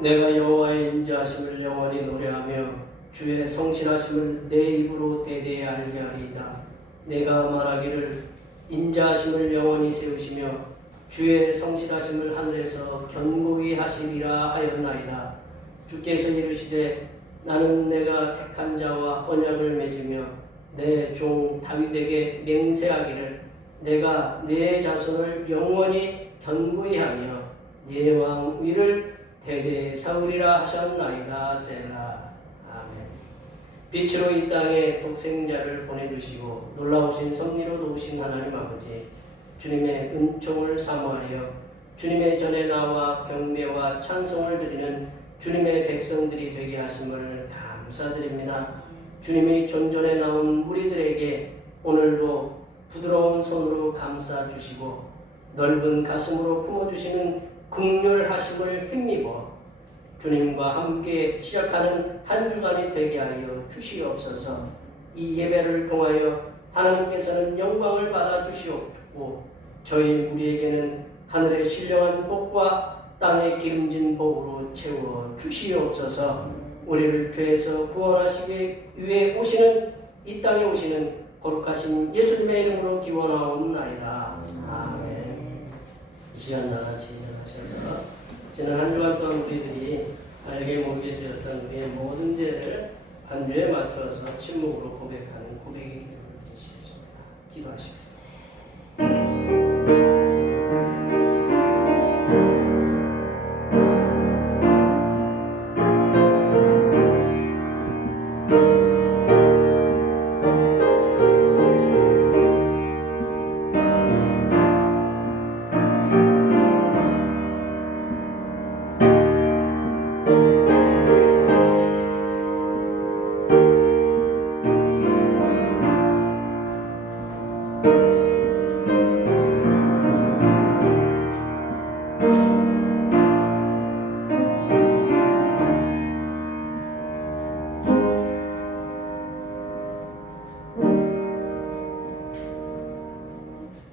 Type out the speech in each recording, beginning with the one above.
내가 여호와의 인자하심을 영원히 노래하며 주의 성실하심을 내 입으로 대대히 알게 하리이다. 내가 말하기를 인자하심을 영원히 세우시며 주의 성실하심을 하늘에서 견고히 하시리라 하였나이다. 주께서 이르시되 나는 내가 택한 자와 언약을 맺으며 내 종 다윗에게 맹세하기를 내가 네 자손을 영원히 견고히 하며 네 왕 위를 대대히 세우리라 하셨나이다. 셀라. 아멘. 빛으로 이 땅에 독생자를 보내주시고 놀라우신 섭리로 도우신 하나님 아버지, 주님의 은총을 사모하여 주님의 전에 나와 경배와 찬송을 드리는 주님의 백성들이 되게 하심을 감사드립니다. 주님의 존전에 나온 무리들에게 오늘도 부드러운 손으로 감싸주시고 넓은 가슴으로 품어주시는 긍휼하심을 힘입어 주님과 함께 시작하는 한 주간이 되게 하여 주시옵소서. 이 예배를 통하여 하나님께서는 영광을 받아 주시옵고 저희 무리에게는 하늘의 신령한 복과 땅의 기름진 복으로 채워 주시옵소서. 우리를 죄에서 구원하시기 위해 오시는 이 땅에 오시는 거룩하신 예수님의 이름으로 기원하옵나이다. 아멘. 이 시간 다 진정하셔서 지난 한 주간 동안 우리들이 알게 모르게 지었던 우리의 모든 죄를 한 주에 맞추어서 침묵으로 고백하는 고백의 기도를 드리시겠습니다. 기도하시겠습니다.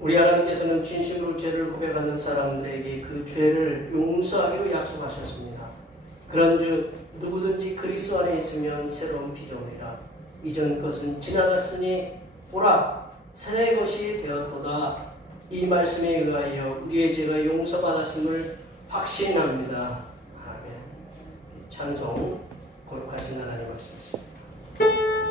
우리 하나님께서는 진심으로 죄를 고백하는 사람들에게 그 죄를 용서하기로 약속하셨습니다. 그런즉 누구든지 그리스도 안에 있으면 새로운 피조물이라. 이전 것은 지나갔으니 보라 새 것이 되었도다. 이 말씀에 의하여 우리의 죄가 용서받았음을 확신합니다. 아멘. 찬송 거룩하신 하나님 말씀이십니다.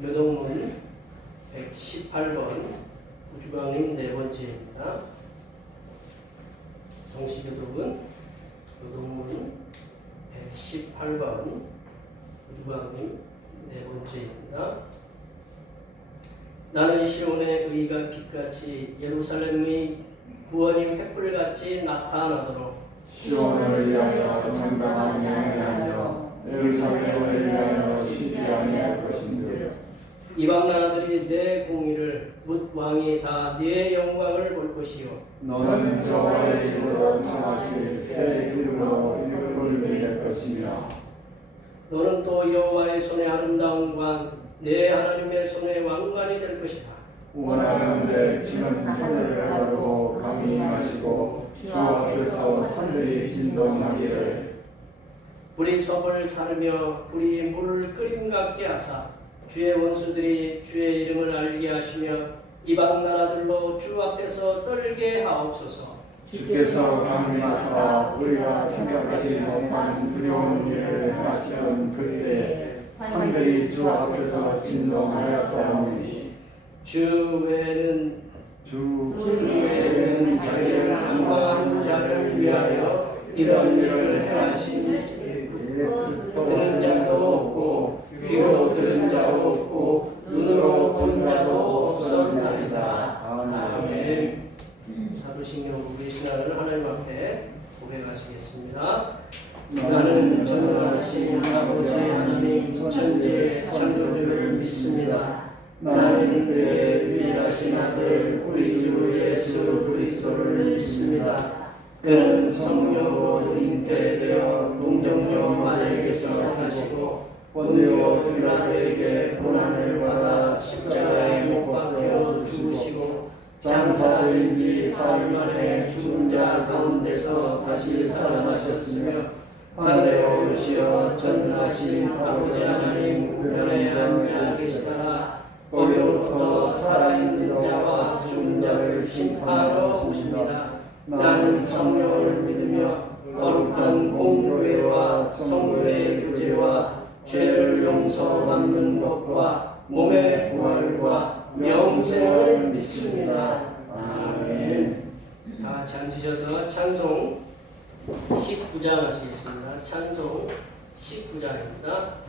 묘동문 118번 우주광림 네 번째입니다. 성시교독은 묘동문 118번 우주광림 네 번째입니다. 나는 시온의 의가 빛같이 예루살렘의 구원이 횃불같이 나타나도록 시온을 위하여 정당한 양해하며 예루살렘을 위하여 쉬지 아니할 것인데 이방 나라들이 내 공의를 묻 왕이 다 네 영광을 볼 것이요 너는 여호와의 이름으로 청하실 새 이름으로 이름을 내릴 것이며 너는 또 여호와의 손의 아름다운 관, 내 하나님의 손의 왕관이 될 것이다. 원하는데 주는 하늘을 가르고 감히 마시고 주 앞에서 산들이 진동하기를 불이 섭을 사르며 불이 물을 끓임 같게 하사 주의 원수들이 주의 이름을 알게 하시며 이방 나라들로 주 앞에서 떨게 하옵소서. 주께서 강림하사 우리가 생각하지 못한 두려운 일을 하시던 그때 산들이 주 앞에서 진동하였사오니 주 외에는 주 외에는 자기를 한방하는 자를 위하여 이런 일을 행하신 들은 자도 없고 귀로 들은 자도 없고 눈으로 본 자도 없었나이다. 아멘. 사도신경 우리 신앙을 하나님 앞에 고백하시겠습니다. 나는 전능하신 아버지 하나님 천지의 창조주를 믿습니다. 나는 그의 유일하신 아들 우리 주 예수 그리스도를 믿습니다. 그는 성령으로 잉태되어 동정녀 마리아에게서 나시고 본디오 빌라도에게 고난을 받아 십자가에 못 박혀 죽으시고 장사된 지 사흘 만에 죽은 자 가운데서 다시 살아나셨으며 하늘에 오르시어 전능하신 아버지 하나님 우편에 앉아 계시다가 거기로부터 살아있는 자와 죽은 자를 심판하러 오십니다. 나는 성령을 믿으며 거룩한 공교회와 성도의 교제와 죄를 용서받는 것과 몸의 부활과 영생을 믿습니다. 아멘. 다 같이 앉으셔서 찬송 19장 하시겠습니다. 찬송 19장입니다.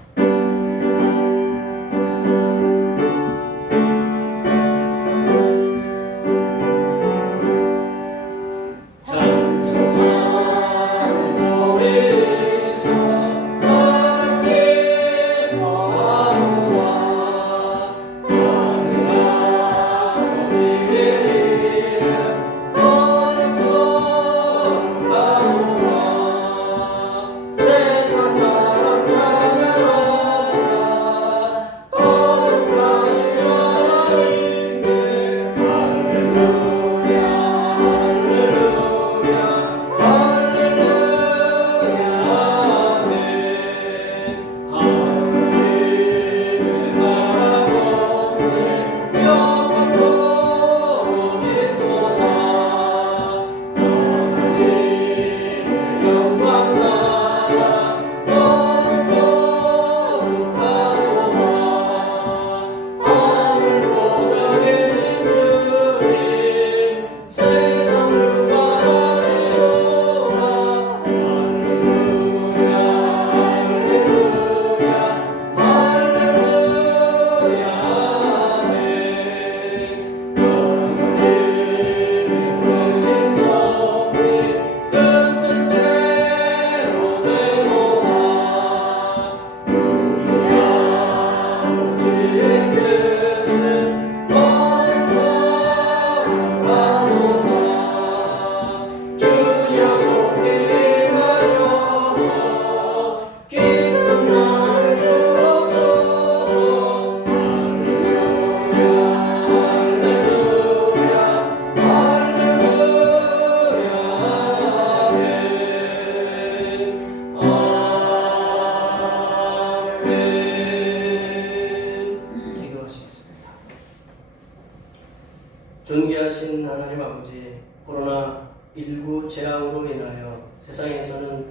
존귀하신 하나님 아버지, 코로나19 재앙으로 인하여 세상에서는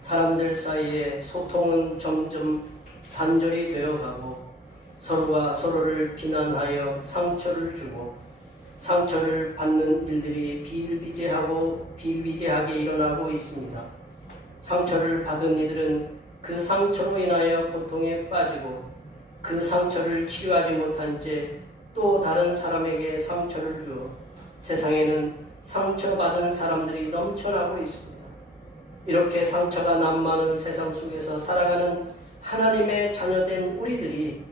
사람들 사이의 소통은 점점 단절이 되어가고 서로가 서로를 비난하여 상처를 주고 상처를 받는 일들이 비일비재하게 일어나고 있습니다. 상처를 받은 이들은 그 상처로 인하여 고통에 빠지고 그 상처를 치료하지 못한 채 또 다른 사람에게 상처를 주어 세상에는 상처받은 사람들이 넘쳐나고 있습니다. 이렇게 상처가 남많은 세상 속에서 살아가는 하나님의 자녀된 우리들이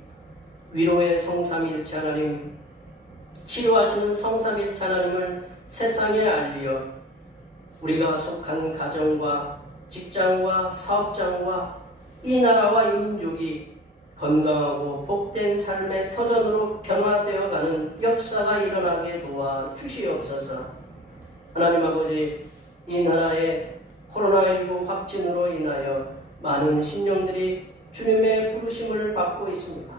위로의 성삼일체 하나님, 치료하시는 성삼일체 하나님을 세상에 알리어 우리가 속한 가정과 직장과 사업장과 이 나라와 이 민족이 건강하고 복된 삶의 터전으로 변화되어가는 역사가 일어나게 도와 주시옵소서. 하나님 아버지, 이 나라의 코로나19 확진으로 인하여 많은 심령들이 주님의 부르심을 받고 있습니다.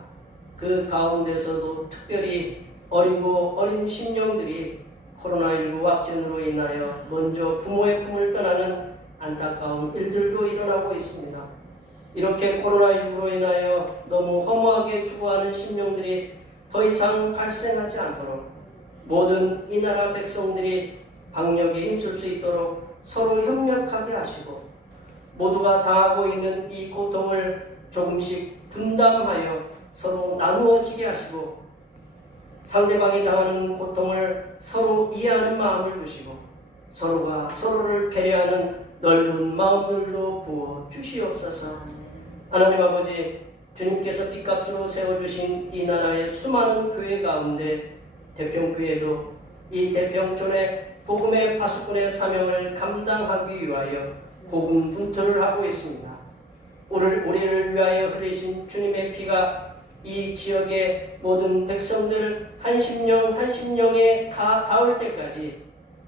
그 가운데서도 특별히 어리고 어린 심령들이 코로나19 확진으로 인하여 먼저 부모의 품을 떠나는 안타까운 일들도 일어나고 있습니다. 이렇게 코로나19로 인하여 너무 허무하게 죽어가는 심령들이 더 이상 발생하지 않도록 모든 이 나라 백성들이 방역에 힘쓸 수 있도록 서로 협력하게 하시고 모두가 당하고 있는 이 고통을 조금씩 분담하여 서로 나누어지게 하시고 상대방이 당하는 고통을 서로 이해하는 마음을 주시고 서로가 서로를 배려하는 넓은 마음들도 부어 주시옵소서. 하나님 아버지, 주님께서 빚값으로 세워주신 이 나라의 수많은 교회 가운데 대평교회도 이 대평촌의 복음의 파수꾼의 사명을 감당하기 위하여 고군분투를 하고 있습니다. 우리를 위하여 흘리신 주님의 피가 이 지역의 모든 백성들 한 심령에 닿을 때까지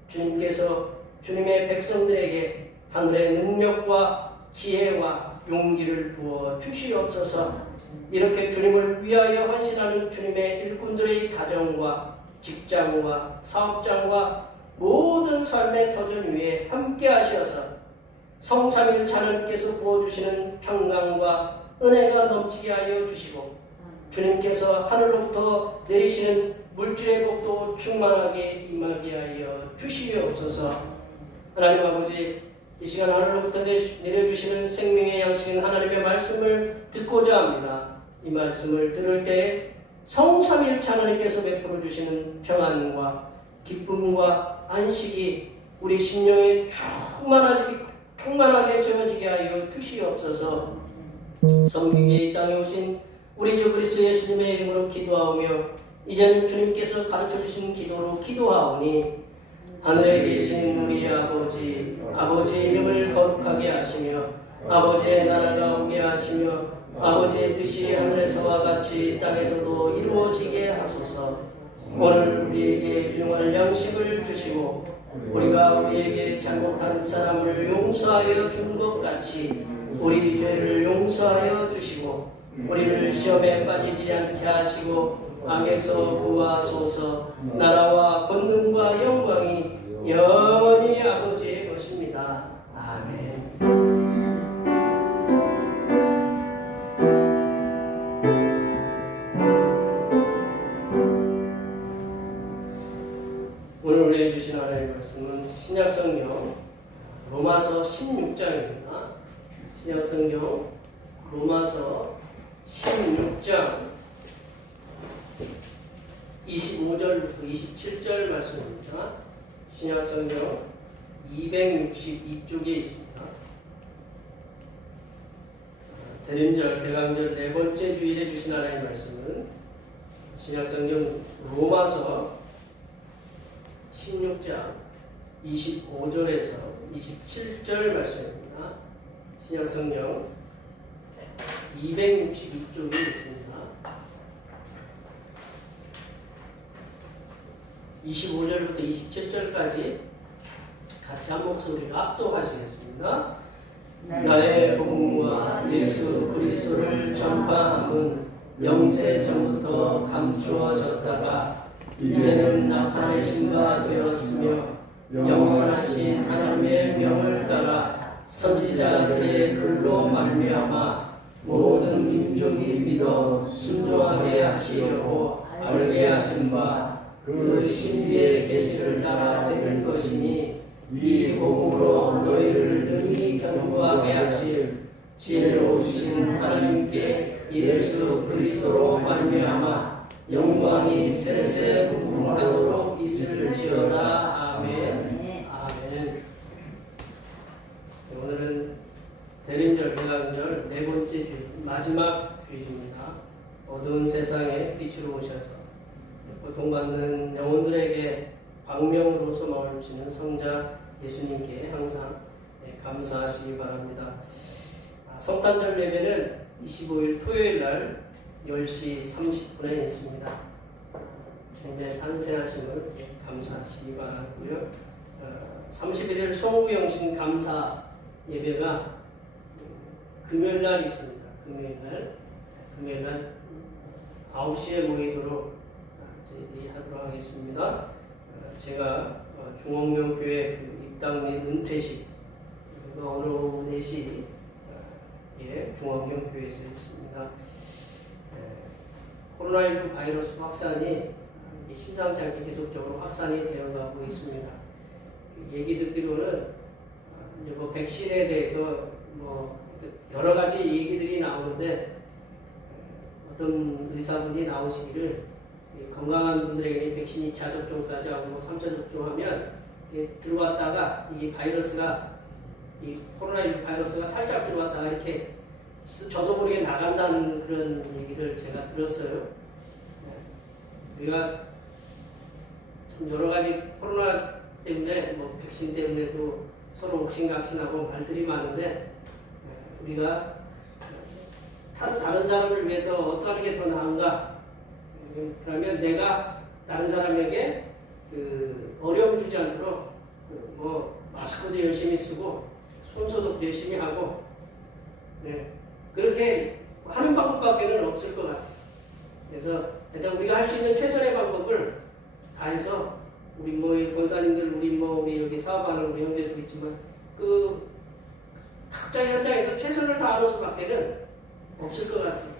주님께서 주님의 백성들에게 하늘의 능력과 지혜와 용기를 부어 주시옵소서. 이렇게 주님을 위하여 헌신하는 주님의 일꾼들의 가정과 직장과 사업장과 모든 삶의 터전 위에 함께 하시어서 성삼일체 하나님께서 부어주시는 평강과 은혜가 넘치게 하여 주시고 주님께서 하늘로부터 내리시는 물질의 복도 충만하게 임하게 하여 주시옵소서. 하나님 아버지, 이 시간 하늘로부터 내려주시는 생명의 양식인 하나님의 말씀을 듣고자 합니다. 이 말씀을 들을 때 성삼일체 하나님께서 베풀어 주시는 평안과 기쁨과 안식이 우리 심령에 충만하게 채워지게 하여 주시옵소서. 성경에 이 땅에 오신 우리 주 그리스도 예수님의 이름으로 기도하오며 이제는 주님께서 가르쳐 주신 기도로 기도하오니 하늘에 계신 우리 아버지의 이름을 거룩하게 하시며 아버지의 나라가 오게 하시며 아버지의 뜻이 하늘에서와 같이 땅에서도 이루어지게 하소서. 오늘 우리에게 일용할 양식을 주시고 우리가 우리에게 잘못한 사람을 용서하여 준 것 같이 우리 죄를 용서하여 주시고 우리를 시험에 빠지지 않게 하시고 악에서 구하소서. 나라와 권능과 영광이 영원히 아버지의 것입니다. 아멘. 오늘 우리에게 주신 하나님의 말씀은 신약성경 로마서 16장입니다. 신약성경 로마서 16장 25절부터 27절 말씀입니다. 신약성경 262쪽에 있습니다. 대림절, 대강절 네 번째 주일에 주신 하나님의 말씀은 신약성경 로마서 16장 25절에서 27절 말씀입니다. 신약성경 262쪽에 있습니다. 25절부터 27절까지 같이 한 목소리로 압도하시겠습니다. 나의 복음과 예수 그리스도를 전파함은 영세 전부터 감추어졌다가 이제는 나타내신 바 되었으며 영원하신 하나님의 명을 따라 선지자들의 글로 말미암아 모든 민족이 믿어 순종하게 하시려고 알게 하신 바 그 신비의 계시를 따라 되는 것이니 이 복음으로 너희를 능히 견고하게 하실 지혜로우신 하나님께 예수 그리스도로 말미암아 영광이 세세 무궁하도록 있을지어다. 아멘. 아멘. 네, 오늘은 대림절 개강절 네 번째 주 마지막 주일입니다. 어두운 세상에 빛으로 오셔서 고통받는 영혼들에게 광명으로 소망을 주시는 성자 예수님께 항상 감사하시기 바랍니다. 성탄절 예배는 25일 토요일 날 10시 30분에 있습니다. 주님의 탄생하심을 감사하시기 바라고요. 31일 송구영신 감사 예배가 금요일 날 있습니다. 금요일 날 9시에 모이도록 저희들이 하도록 하겠습니다. 제가 중원경교회 입당 및 은퇴식 오늘 4시 중원경교회에서 있습니다. 코로나19 바이러스 확산이 심상치 않게 계속적으로 확산이 되어가고 있습니다. 얘기 듣기로는 이제 뭐 백신에 대해서 뭐 여러 가지 얘기들이 나오는데 어떤 의사분이 나오시기를 건강한 분들에게 백신 2차 접종까지 하고 뭐 3차 접종하면 들어왔다가 이 바이러스가 이 코로나19 바이러스가 살짝 들어왔다가 이렇게 저도 모르게 나간다는 그런 얘기를 제가 들었어요. 우리가 참 여러 가지 코로나 때문에 뭐 백신 때문에도 서로 옥신각신하고 말들이 많은데 우리가 다른 사람을 위해서 어떻게 하는 게 더 나은가? 그러면 내가 다른 사람에게 어려움 주지 않도록 뭐 마스크도 열심히 쓰고 손소독도 열심히 하고 그렇게 하는 방법밖에는 없을 것 같아요. 그래서 일단 우리가 할 수 있는 최선의 방법을 다해서 우리 뭐 권사님들 우리 여기 사업하는 우리 형제도 있지만 각자 현장에서 최선을 다하는 수밖에는 없을 것 같아요.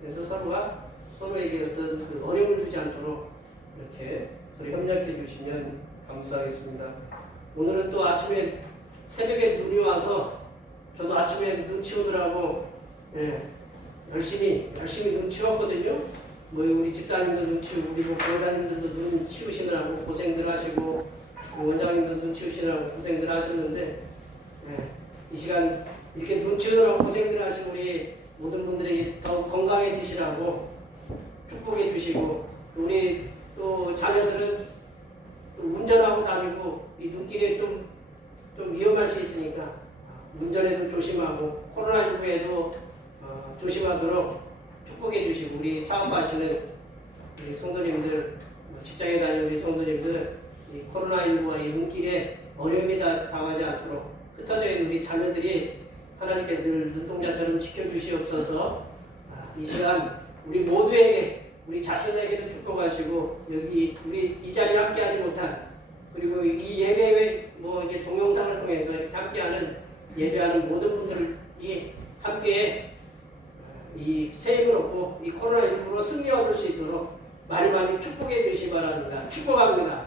그래서 서로가 서로에게 어떤 어려움을 주지 않도록 이렇게 서로 협력해 주시면 감사하겠습니다. 오늘은 또 아침에 새벽에 눈이 와서 저도 아침에 눈 치우느라고 열심히 눈 치웠거든요. 뭐 우리 집사님도 눈 치우고 우리 권사님들도 눈 치우시느라고 고생들 하시고 원장님도 눈 치우시느라고 고생들 하셨는데 이 시간 이렇게 눈 치우느라고 고생들 하시고 우리 모든 분들에게 더 건강해지시라고 축복해 주시고 우리 또 자녀들은 또 운전하고 다니고 이 눈길에 좀 위험할 수 있으니까 운전에도 조심하고 코로나19에도 조심하도록 축복해 주시고 우리 사업하시는 우리 성도님들 직장에 다니는 우리 성도님들 이 코로나19와 이 눈길에 어려움이 당하지 않도록 흩어져 있는 우리 자녀들이 하나님께 늘 눈동자처럼 지켜주시옵소서. 이 시간 우리 모두에게 우리 자신에게도 축복하시고 여기 우리 이 자리에 함께하지 못한 그리고 이 예배 뭐 이제 동영상을 통해서 이렇게 함께하는 예배하는 모든 분들이 함께 이 새 힘을 얻고 이 코로나19로 승리 얻을 수 있도록 많이 축복해 주시기 바랍니다. 축복합니다.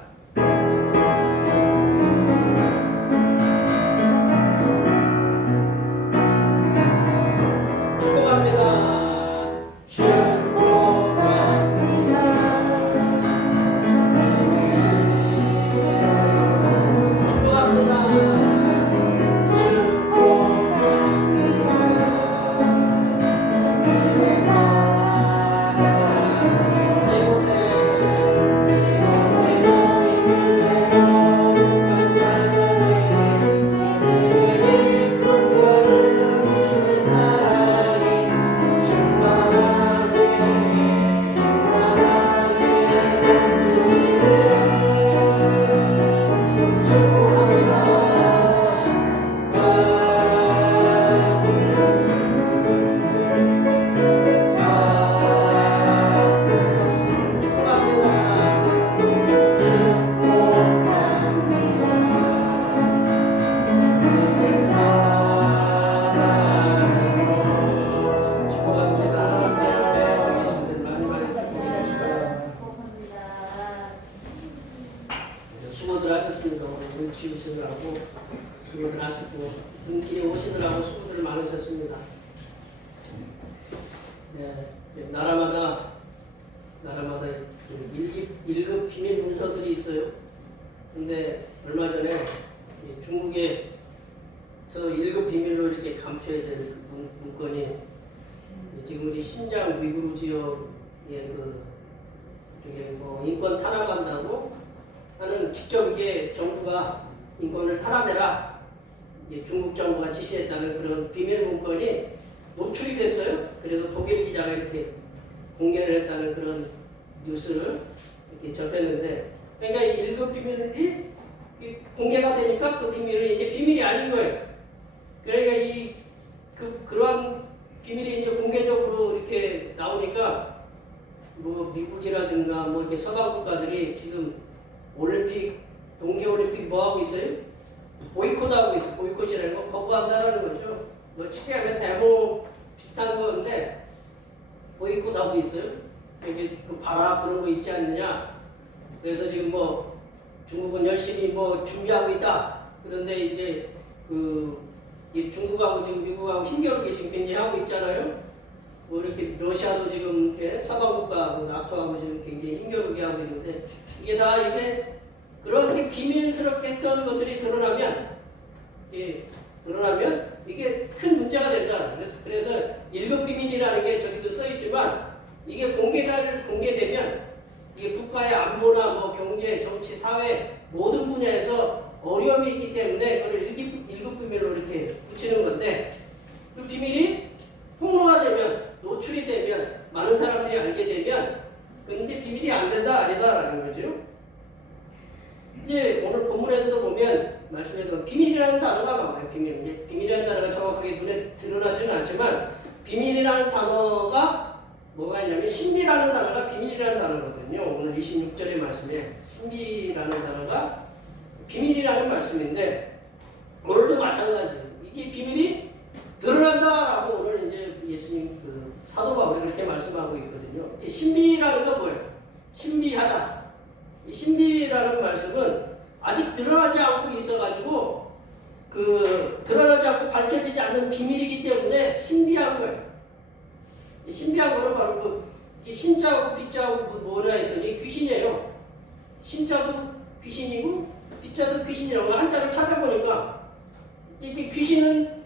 수고들 하시고 눈길이 오시느라고 수고들 많으셨습니다. 나라마다 1급 비밀 문서들이 있어요. 근데 얼마 전에 이 중국에서 1급 비밀로 이렇게 감춰야 될 문건이 지금 우리 신장 위구르 지역의 저게 뭐 인권 탄압한다고 하는 직접 이게 정부가 인권을 탄압해라 이제 중국 정부가 지시했다는 그런 비밀 문건이 노출이 됐어요. 그래서 독일 기자가 이렇게 공개를 했다는 그런 뉴스를 이렇게 접했는데, 그러니까 1급 비밀이 공개가 되니까 그 비밀은 이제 비밀이 아닌 거예요. 그러니까 그러한 비밀이 이제 공개적으로 이렇게 나오니까 뭐 미국이라든가 뭐 이렇게 서방 국가들이 지금 올림픽, 동계올림픽 뭐 하고 있어요? 보이콧하고 있어요. 보이콧이라는 건 거부한다라는 거죠. 뭐 쉽게 하면 데모 비슷한 건데 보이콧하고 있어요. 여기 봐라 그런 거 있지 않느냐. 그래서 지금 뭐 중국은 열심히 뭐 준비하고 있다. 그런데 이제 이 중국하고 지금 미국하고 힘겨루게 지금 굉장히 하고 있잖아요. 뭐 이렇게 러시아도 지금 이렇게 서방 국가하고 나토하고 지금 굉장히 힘겨루게 하고 있는데, 이게 다 이게 그런 비밀스럽게 했던 것들이 드러나면 이게 큰 문제가 된다. 그래서 1급 비밀이라는 게 저기도 써 있지만 이게 공개되면 이게 국가의 안보나 뭐 경제, 정치, 사회 모든 분야에서 어려움이 있기 때문에 그걸 1급 비밀로 이렇게 붙이는 건데, 그 비밀이 폭로가 되면, 노출이 되면, 많은 사람들이 알게 되면 그건 이제 비밀이 안 된다, 아니다라는 거죠. 이제 오늘 본문에서도 보면 말씀해도 비밀이라는 단어가 나와요. 비밀이라는 단어가 정확하게 눈에 드러나지는 않지만 비밀이라는 단어가 뭐가 있냐면 신비라는 단어가 비밀이라는 단어거든요. 오늘 26절의 말씀에 신비라는 단어가 비밀이라는 말씀인데, 오늘도 마찬가지예요. 이게 비밀이 드러난다라고 오늘 이제 예수님 사도 바울이 그렇게 말씀하고 있거든요. 신비라는 건 뭐예요? 신비하다. 이 신비라는 말씀은 아직 드러나지 않고 있어가지고 드러나지 않고 밝혀지지 않는 비밀이기 때문에 신비한 거예요. 이 신비한 거는 바로 이 신자하고 빗자하고 뭐냐 했더니 귀신이에요. 신자도 귀신이고 빗자도 귀신이라고 한자를 찾아보니까 이게 귀신은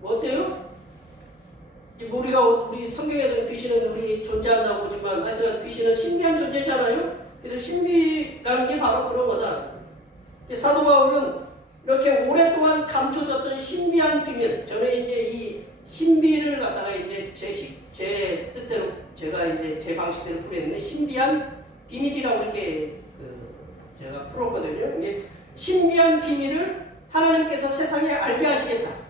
뭐 어때요? 우리 성경에서 귀신은 우리 존재한다고 하지만 하여튼 귀신은 신비한 존재잖아요. 그래서 신비라는 게 바로 그런 거다. 사도 바울은 이렇게 오랫동안 감춰졌던 신비한 비밀, 저는 이제 이 신비를 갖다가 이제 제 뜻대로 제가 이제 제 방식대로 풀었는데 신비한 비밀이라고 이렇게 제가 풀었거든요. 이게 신비한 비밀을 하나님께서 세상에 알게 하시겠다.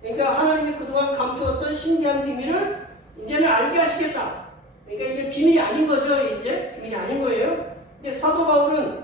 그러니까 하나님이 그동안 감추었던 신비한 비밀을 이제는 알게 하시겠다. 그러니까 이게 비밀이 아닌 거죠. 이제 비밀이 아닌 거예요. 근데 사도 바울은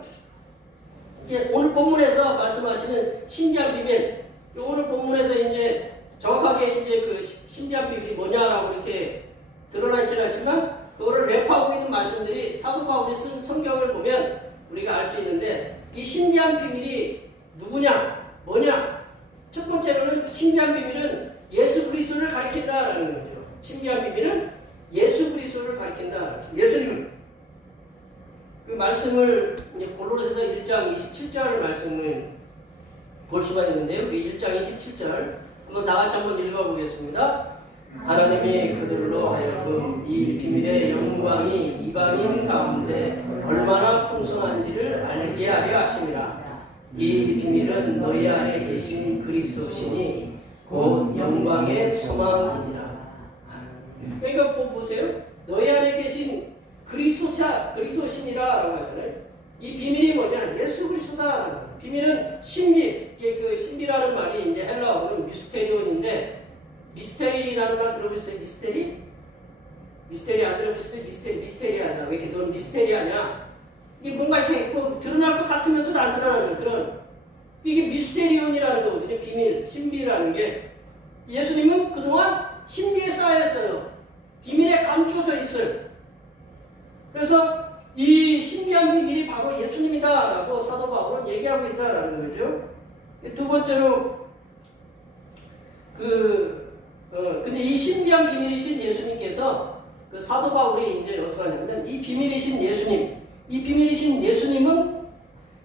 이제 오늘 본문에서 말씀하시는 신비한 비밀, 오늘 본문에서 이제 정확하게 이제 그 신비한 비밀이 뭐냐라고 이렇게 드러나 있지는 않지만 그거를 랩하고 있는 말씀들이 사도 바울이 쓴 성경을 보면 우리가 알 수 있는데, 이 신비한 비밀이 누구냐, 뭐냐? 첫 번째로는 신비한 비밀은 예수 그리스도를 가리킨다라는 거죠. 신비한 비밀은 예수 그리스도를 가리킨다. 예수님. 그 말씀을 이제 골로새서 1장 27절 말씀을 볼 수가 있는데요. 우리 1장 27절 한번 다 같이 한번 읽어보겠습니다. 하나님이 그들로 하여금 이 비밀의 영광이 이방인 가운데 얼마나 풍성한지를 알게 하려 하심이라. 이 비밀은 너희 안에 계신 그리스도시니 곧 영광의 소망이니라. 그러니까 꼭 보세요. 너희 안에 계신 그리스도신이라 라고 하잖아요. 이 비밀이 뭐냐? 예수 그리스도다. 비밀은 신비. 이게 그 신비라는 말이 이제 헬라어로는 미스테리온인데, 미스테리라는 말 들어보셨어요? 미스테리? 미스테리 안 들어보셨어요? 미스테리하다. 왜 이렇게 넌 미스테리하냐? 이게 뭔가 이렇게 드러날 것 같으면서도 안 드러나는 그런, 이게 미스테리온이라는 거거든요. 비밀, 신비라는 게. 예수님은 그동안 신비에 쌓여있어요. 비밀에 감춰져 있어요. 그래서 이 신비한 비밀이 바로 예수님이다라고 사도 바울은 얘기하고 있다라는 거죠. 두 번째로 근데 이 신비한 비밀이신 예수님께서 그 사도 바울이 이제 어떻게 하냐면 이 비밀이신 예수님, 이 비밀이신 예수님은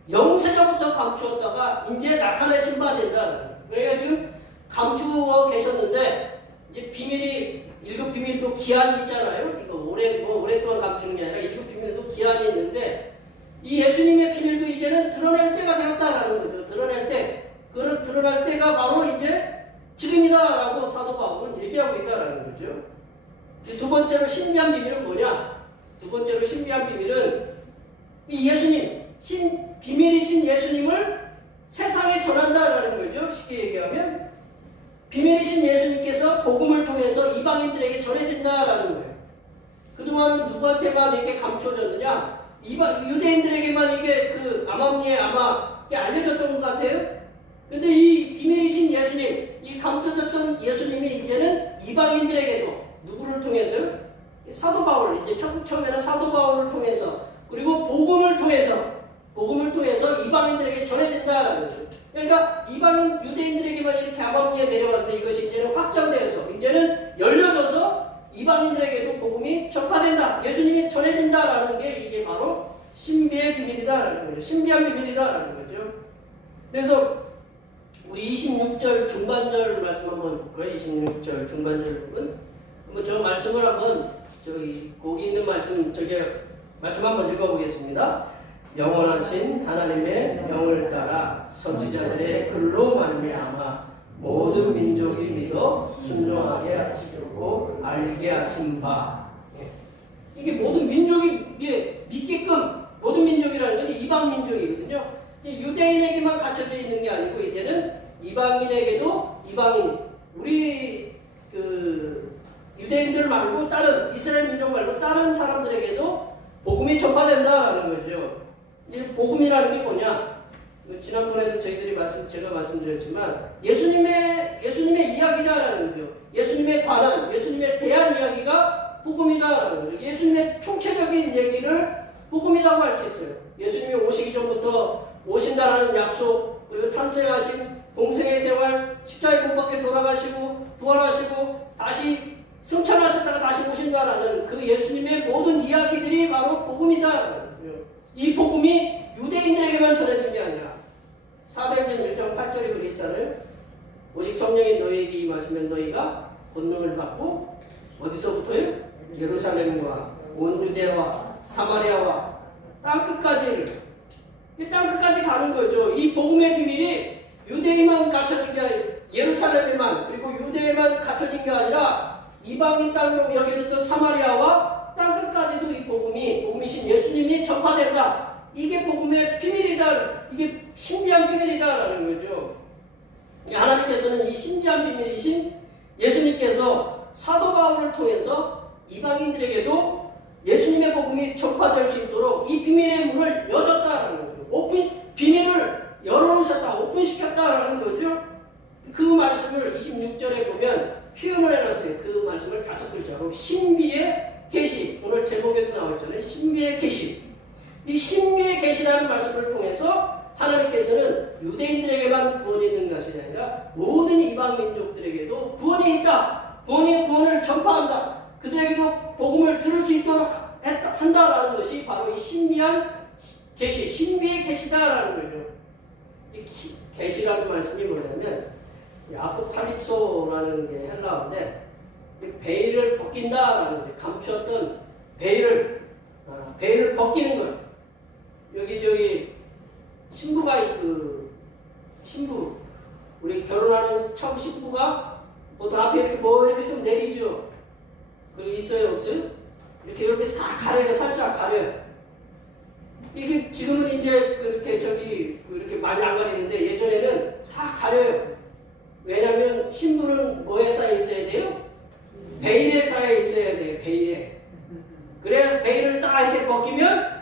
영세전부터 감추었다가 이제 나타내신 바 된다. 그러니까 지금 감추어 계셨는데 이제 비밀이 일곱 비밀도 기한이 있잖아요. 이거 오랫동안 감추는 게 아니라 일곱 비밀도 기한이 있는데 이 예수님의 비밀도 이제는 드러낼 때가 되었다라는 거죠. 드러낼 때, 드러날 때가 바로 이제 지금이다라고 사도 바울은 얘기하고 있다라는 거죠. 두 번째로 신비한 비밀은 뭐냐? 두 번째로 신비한 비밀은 이 예수님, 비밀이신 예수님을 세상에 전한다라는 거죠. 쉽게 얘기하면 비밀이신 예수님께서 복음을 통해서 이방인들에게 전해진다라는 거예요. 그동안은 누구한테만 이렇게 감춰졌느냐? 유대인들에게만 이게 그 암암리에 아마 이게 알려졌던 것 같아요. 근데 이 비밀이신 예수님, 이 감춰졌던 예수님이 이제는 이방인들에게도 누구를 통해서요? 사도 바울, 이제 처음에는 사도 바울을 통해서 그리고 복음을 통해서 이방인들에게 전해진다라는 거죠. 그러니까 이방인 유대인들에게만 이렇게 암암리에 내려왔는데 이것이 이제는 확장되어서 이제는 열려져서 이방인들에게도 복음이 전파된다. 예수님이 전해진다라는 게 이게 바로 신비의 비밀이다라는 거죠. 신비한 비밀이다라는 거죠. 그래서 우리 26절 중반절 말씀 한번 볼까요? 26절 중반절 부분. 한번 저 말씀을 한번 거기 있는 말씀 말씀 한번 읽어보겠습니다. 영원하신 하나님의 명을 따라 선지자들의 글로 말미암아 모든 민족이 믿어 순종하게 하시고 알게 하신 바. 이게 모든 민족이 믿게끔 모든 민족이라는 건 이방 민족이거든요. 유대인에게만 갖춰져 있는 게 아니고 이제는 이방인에게도 우리 유대인들 말고 다른 이스라엘 민족 말고 다른 사람들에게도 복음이 전파된다라는 거죠. 이제 복음이라는 게 뭐냐? 지난번에도 제가 말씀드렸지만 예수님의 이야기다라는 거죠. 예수님에 대한 이야기가 복음이다라는 거죠. 예수님의 총체적인 얘기를 복음이라고 할 수 있어요. 예수님이 오시기 전부터 오신다라는 약속, 그리고 탄생하신 공생의 생활, 십자가에 못 박혀 돌아가시고 부활하시고 다시 승천하셨다가 다시 오신다라는 그 예수님의 모든 이야기들이 바로 복음이다. 이 복음이 유대인들에게만 전해진 게 아니라 사도행전 1장 8절에 그랬잖아요. 오직 성령이 너희에게 임하시면 너희가 권능을 받고 어디서부터요? 예루살렘과 온 유대와 사마리아와 땅끝까지 가는 거죠. 이 복음의 비밀이 유대인만 갖춰진 게 아니라 예루살렘에만 그리고 유대에만 갖춰진 게 아니라 이방인 땅으로 여겨졌던 사마리아와 땅끝까지도 이 복음이신 예수님이 전파된다. 이게 복음의 비밀이다. 이게 신비한 비밀이다라는 거죠. 하나님께서는 이 신비한 비밀이신 예수님께서 사도 바울을 통해서 이방인들에게도 예수님의 복음이 전파될 수 있도록 이 비밀의 문을 여셨다라는 거죠. 비밀을 열어놓으셨다. 오픈시켰다라는 거죠. 그 말씀을 26절에 보면 표현을 해놨어요. 그 말씀을 5글자로 신비의 계시. 오늘 제목에도 나왔잖아요. 신비의 계시. 이 신비의 계시라는 말씀을 통해서 하나님께서는 유대인들에게만 구원이 있는 것이 아니라 모든 이방 민족들에게도 구원이 있다. 구원을 전파한다. 그들에게도 복음을 들을 수 있도록 한다라는 것이 바로 이 신비한 계시, 신비의 계시다라는 거죠. 이 계시라는 말씀이 뭐냐면 아포칼립소라는 게 헬라어인데 베일을 벗긴다라는 거죠. 감추었던 베일을 벗기는 것. 여기 신부가 신부 우리 결혼하는 처음 신부가 보통 앞에 이렇게 좀 내리죠. 그리고 있어요 없어요? 이렇게 싹 가려요. 살짝 가려요. 이게 지금은 이제 이렇게 많이 안 가리는데 예전에는 싹 가려요. 왜냐하면 신부는 뭐에 쌓여 있어야 돼요? 베일에 쌓여 있어야 돼요. 베일에. 그래야 베일을 딱 이렇게 벗기면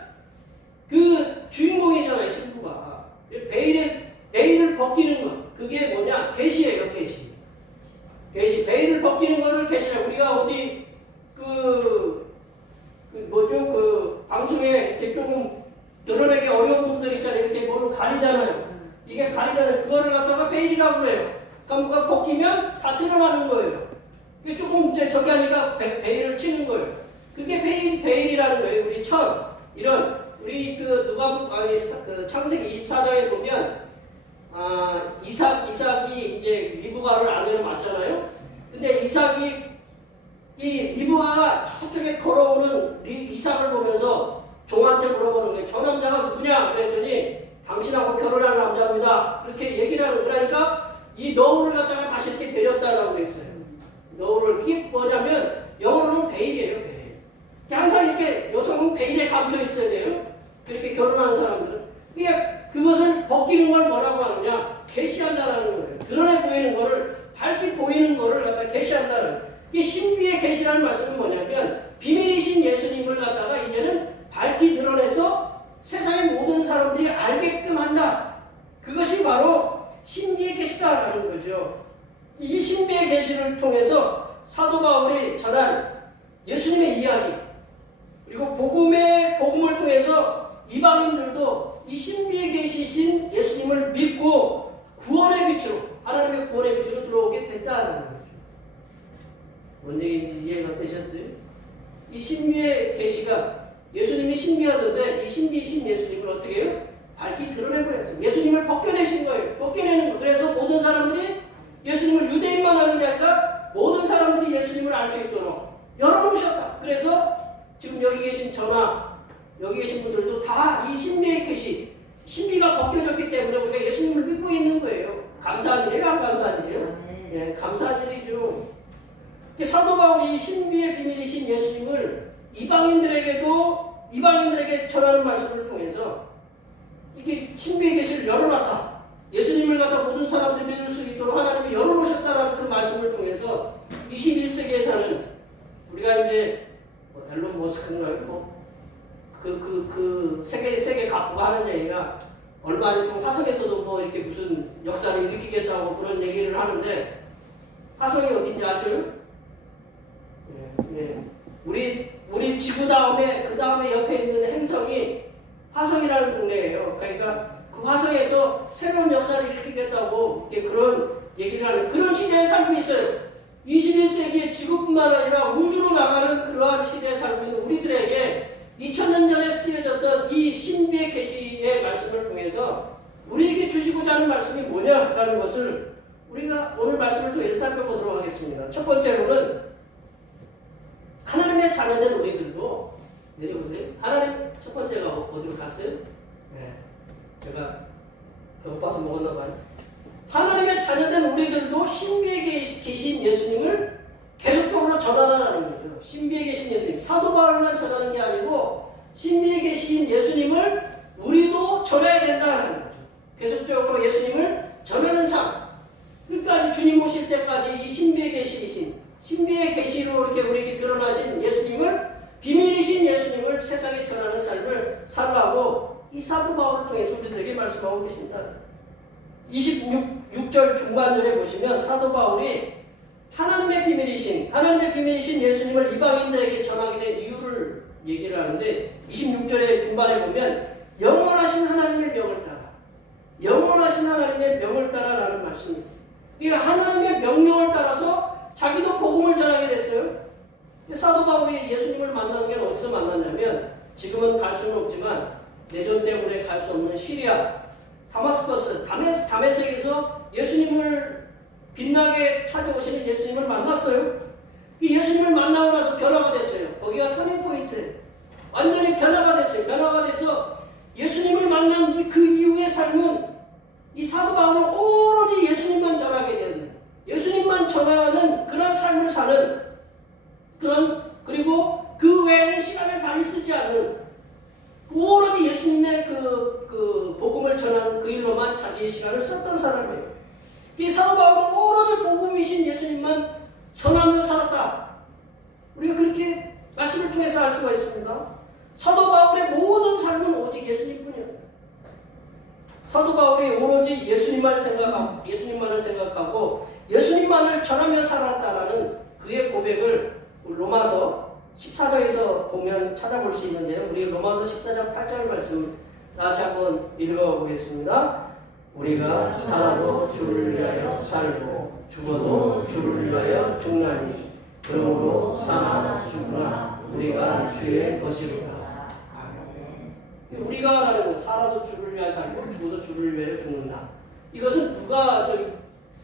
그 주인공이잖아요. 신부가. 베일을 벗기는 것. 그게 뭐냐? 계시예요. 계시. 베일을 벗기는 거를 계시라고. 우리가 어디 방송에 이렇게 조금 드러내기 어려운 분들 있잖아요. 이렇게 뭐를 가리잖아요. 이게 가리잖아요. 그거를 갖다가 베일이라고 그래요. 그럼 그거 벗기면 다 드러나는 거예요. 그게 조금 이제 저기 하니까 베일을 치는 거예요. 그게 베일이라는 거예요. 우리 이런 우리 그 창세기 24장에 보면 이삭이 이제 리브가를 아내로 맞잖아요. 근데 이 리브가가 저쪽에 걸어오는 이삭을 보면서 종한테 물어보는 거예요. 저 남자가 누구냐? 그랬더니 당신하고 결혼할 남자입니다. 그렇게 얘기를 하는 그러니까 이 너울을 갖다가 다시 이렇게 데렸다라고 했어요. 너울을 그게 뭐냐면 영어로는 베일이에요. 베일. 항상 이렇게 여성은 베일에 감춰 있어야 돼요. 그렇게 결혼하는 사람들은. 그러니까 그것을 벗기는 걸 뭐라고 하느냐? 계시한다라는 거예요. 드러내 보이는 거를 밝게 보이는 거를 갖다 계시한다는. 이 신비의 계시라는 말씀은 뭐냐면 비밀이신 예수님을 갖다가 이제는 밝히 드러내서 세상의 모든 사람들이 알게끔 한다. 그것이 바로 신비의 계시다라는 거죠. 이 신비의 계시를 통해서 사도 바울이 전한 예수님의 이야기 그리고 복음을 통해서 이방인들도 이 신비의 계시신 예수님을 믿고 구원의 빛으로 하나님의 구원의 빛으로 들어오게 됐다는 거죠. 뭔 얘기인지 이해가 되셨어요? 이 신비의 계시가 예수님이 신비하던데 이 신비이신 예수님을 어떻게 해요? 밝히 드러내버렸어요. 예수님을 벗겨내신 거예요. 벗겨내는 거. 그래서 모든 사람들이 예수님을 유대인만 아는 게 아니라 모든 사람들이 예수님을 알 수 있도록 열어놓으셨다. 그래서 지금 여기 계신 저나 여기 계신 분들도 다 이 신비의 계시, 신비가 벗겨졌기 때문에 우리가 예수님을 믿고 있는 거예요. 감사한 일이에요? 안 감사한 일이에요? 예, 감사한 일이죠. 사도 바울이 신비의 비밀이신 예수님을 이방인들에게 전하는 말씀을 통해서 이게 신비의 계시를 열어놨다. 예수님을 갖다 모든 사람들이 믿을 수 있도록 하나님이 열어놓으셨다라는 그 말씀을 통해서 21세기에 사는 우리가 이제 앨런 머스크인가요? 세계 각부가 하는 얘기가 얼마 안 있으면 화성에서도 이렇게 무슨 역사를 일으키겠다고 그런 얘기를 하는데 화성이 어딘지 아셔요? 예. 우리 지구 다음에 그 다음에 옆에 있는 행성이 화성이라는 동네예요. 그러니까 그 화성에서 새로운 역사를 일으키겠다고 그런 얘기를 하는 그런 시대에 살고 있어요. 21세기에 지구뿐만 아니라 우주로 나가는 그러한 시대에 살고 있는 우리들에게 2000년 전에 쓰여졌던 이 신비의 계시의 말씀을 통해서 우리에게 주시고자 하는 말씀이 뭐냐라는 것을 우리가 오늘 말씀을 통해서 살펴보도록 하겠습니다. 첫 번째로는 하나님의 자녀된 우리들도 내려보세요. 하나님 첫 번째가 어디로 갔어요? 네. 제가 배고파서 먹었나 봐요. 하나님의 자녀된 우리들도 신비에 계신 예수님을 계속적으로 전하라는 거죠. 신비에 계신 예수님. 사도 바울만 전하는 게 아니고 신비에 계신 예수님을 우리도 전해야 된다는 거죠. 계속적으로 예수님을 전하는 삶. 끝까지 주님 오실 때까지 이 신비에 계시신 신비의 계시로 이렇게 우리에게 드러나신 예수님을 비밀이신 예수님을 세상에 전하는 삶을 살라고 이 사도 바울을 통해서 우리들에게 말씀하고 계십니다. 26절 중반절에 보시면 사도 바울이 하나님의 비밀이신 예수님을 이방인들에게 전하게 된 이유를 얘기를 하는데 26절의 중반에 보면 영원하신 하나님의 명을 따라라는 말씀이 있어요. 그러니까 하나님의 명령을 따라서 자기도 복음을 전하게 됐어요. 사도 바울이 예수님을 만난 게 어디서 만났냐면 지금은 갈 수는 없지만 내전 때문에 갈 수 없는 시리아 다마스커스 다메섹에서 예수님을 빛나게 찾아오시는 예수님을 만났어요. 이 예수님을 만나고 나서 변화가 됐어요. 거기가 터닝포인트예요. 완전히 변화가 됐어요. 변화가 돼서 예수님을 만난 그 이후의 삶은 이 사도 바울은 오로지 예수님만 전하게 되는 예수님만 전하는 그런 삶을 사는 그리고 그 외에 시간을 많이 쓰지 않는 오로지 예수님의 그 복음을 전하는 그 일로만 자기의 시간을 썼던 사람이에요. 이 사도 바울은 오로지 복음이신 예수님만 전하며 살았다. 우리가 그렇게 말씀을 통해서 알 수가 있습니다. 사도 바울의 모든 삶은 오직 예수님뿐이었다. 사도 바울이 오로지 예수님만을 생각하고 예수님만을 전하며 살았다라는 그의 고백을 로마서 14장에서 보면 찾아볼 수 있는데요. 우리 로마서 14장 8절 말씀 다시 한번 읽어보겠습니다. 우리가 살아도 주를 위하여 살고 죽어도 주를 위하여 죽나니 그러므로 사나 죽으나 우리가 주의 것이로다. 우리가라는 거 살아도 주를 위하여 살고 죽어도 주를 위하여 죽는다. 이것은 누가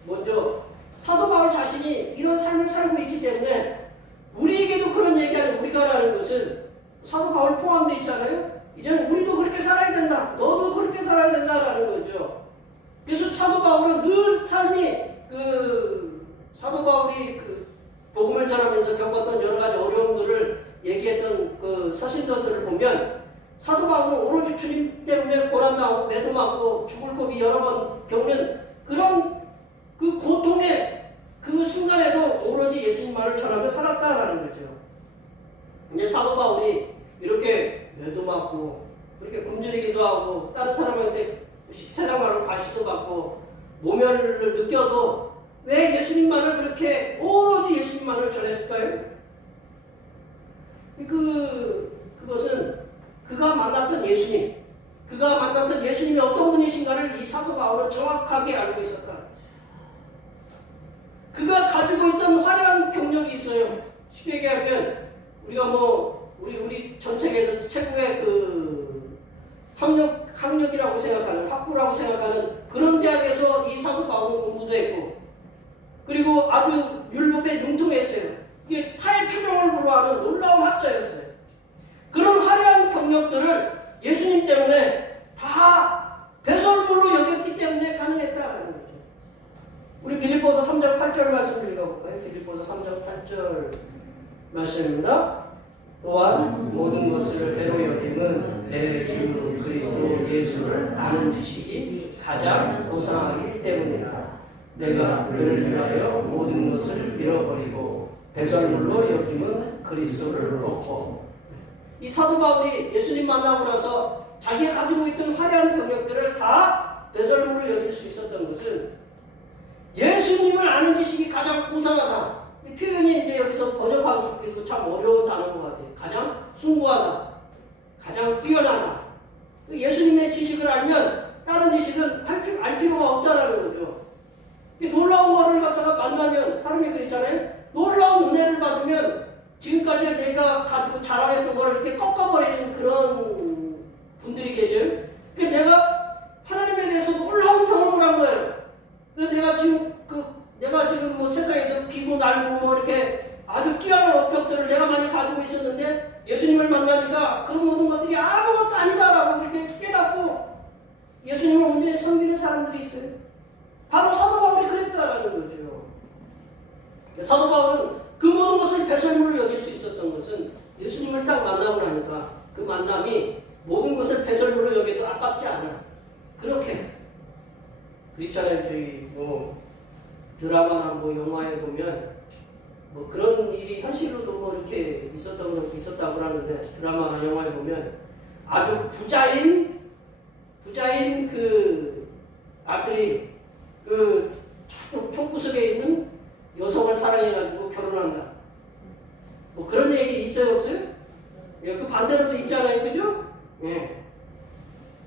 먼저 사도 바울 자신이 이런 삶을 살고 있기 때문에 우리에게도 그런 얘기하는 우리가라는 것은 사도 바울 포함되어 있잖아요. 이제는 우리도 그렇게 살아야 된다. 너도 그렇게 살아야 된다라는 거죠. 그래서 사도 바울은 늘 삶이 사도 바울이 복음을 전하면서 겪었던 여러 가지 어려움들을 얘기했던 그 서신서들을 보면 사도 바울은 오로지 주님 때문에 고난 나오고 매도 맞고 죽을 고비 여러 번 겪는 그런 그 고통의 그 순간에도 오로지 예수님만을 전하며 살았다라는 거죠. 근데 사도 바울이 이렇게 매도 맞고 그렇게 굶주리기도 하고 다른 사람한테 세상 말로 과시도 받고 모멸을 느껴도 왜 예수님만을 그렇게 오로지 예수님만을 전했을까요? 그것은 그가 만났던 예수님이 어떤 분이신가를 이 사도 바울은 정확하게 알고 있었다. 그가 가지고 있던 화려한 경력이 있어요. 쉽게 얘기하면 우리가 우리 전 세계에서 최고의 학력이라고 생각하는 학부라고 생각하는 그런 대학에서 이 사도 바울은 공부도 했고 그리고 아주 율법에 능통했어요. 이게 타협추종을 불허하는 놀라운 학자였어요. 그런 화려한 경력들을 예수님 때문에 다 배설물로 여겼기 때문에 가능했다는 거죠. 우리 빌립보서 3장 8절 말씀 읽어볼까요? 빌립보서 3장 8절 말씀입니다. 또한 모든 것을 배로 여김은 내 주 그리스도 예수를 아는 지식이 가장 고상하기 때문이라. 내가 그를 위하여 모든 것을 잃어버리고 배설물로 여김은 그리스도를 얻고. 이 사도 바울이 예수님 만나고 나서 자기가 가지고 있던 화려한 경력들을 다 배설물로 여길 수 있었던 것은 예수님을 아는 지식이 가장 고상하다. 이 표현이 이제 여기서 번역하기도 참 어려운 단어인 것 같아요. 가장 숭고하다. 가장 뛰어나다. 예수님의 지식을 알면 다른 지식은 알 필요가 없다라는 거죠. 놀라운 거를 갖다가 만나면 사람이 그랬잖아요. 놀라운 은혜를 받으면 지금까지 내가 가지고 자랑했던 거를 이렇게 꺾어버리는 그런 분들이 계셔요. 내가 하나님에 대해서 놀라운 경험을 한 거예요. 내가 지금 세상에서 비고 날고 이렇게 아주 뛰어난 업적들을 내가 많이 가지고 있었는데 예수님을 만나니까 그런 모든 것들이 아무것도 아니다라고 그렇게 깨닫고 예수님을 온전히 섬기는 사람들이 있어요. 바로 사도 바울이 그랬다라는 거죠. 사도 바울은 그 모든 것을 배설물로 여길 수 있었던 것은 예수님을 딱 만나고 나니까 그 만남이 모든 것을 배설물로 여겨도 아깝지 않아. 그렇게 그렇잖아요. 저희 드라마나 영화에 보면 그런 일이 현실로도 이렇게 있었다고 하는데 드라마나 영화에 보면 아주 부자인 그 아들이 저쪽 총구석에 있는 여성을 사랑해가지고 결혼한다. 그런 얘기 있어요, 없어요? 예, 그 반대로도 있잖아요, 그죠? 예.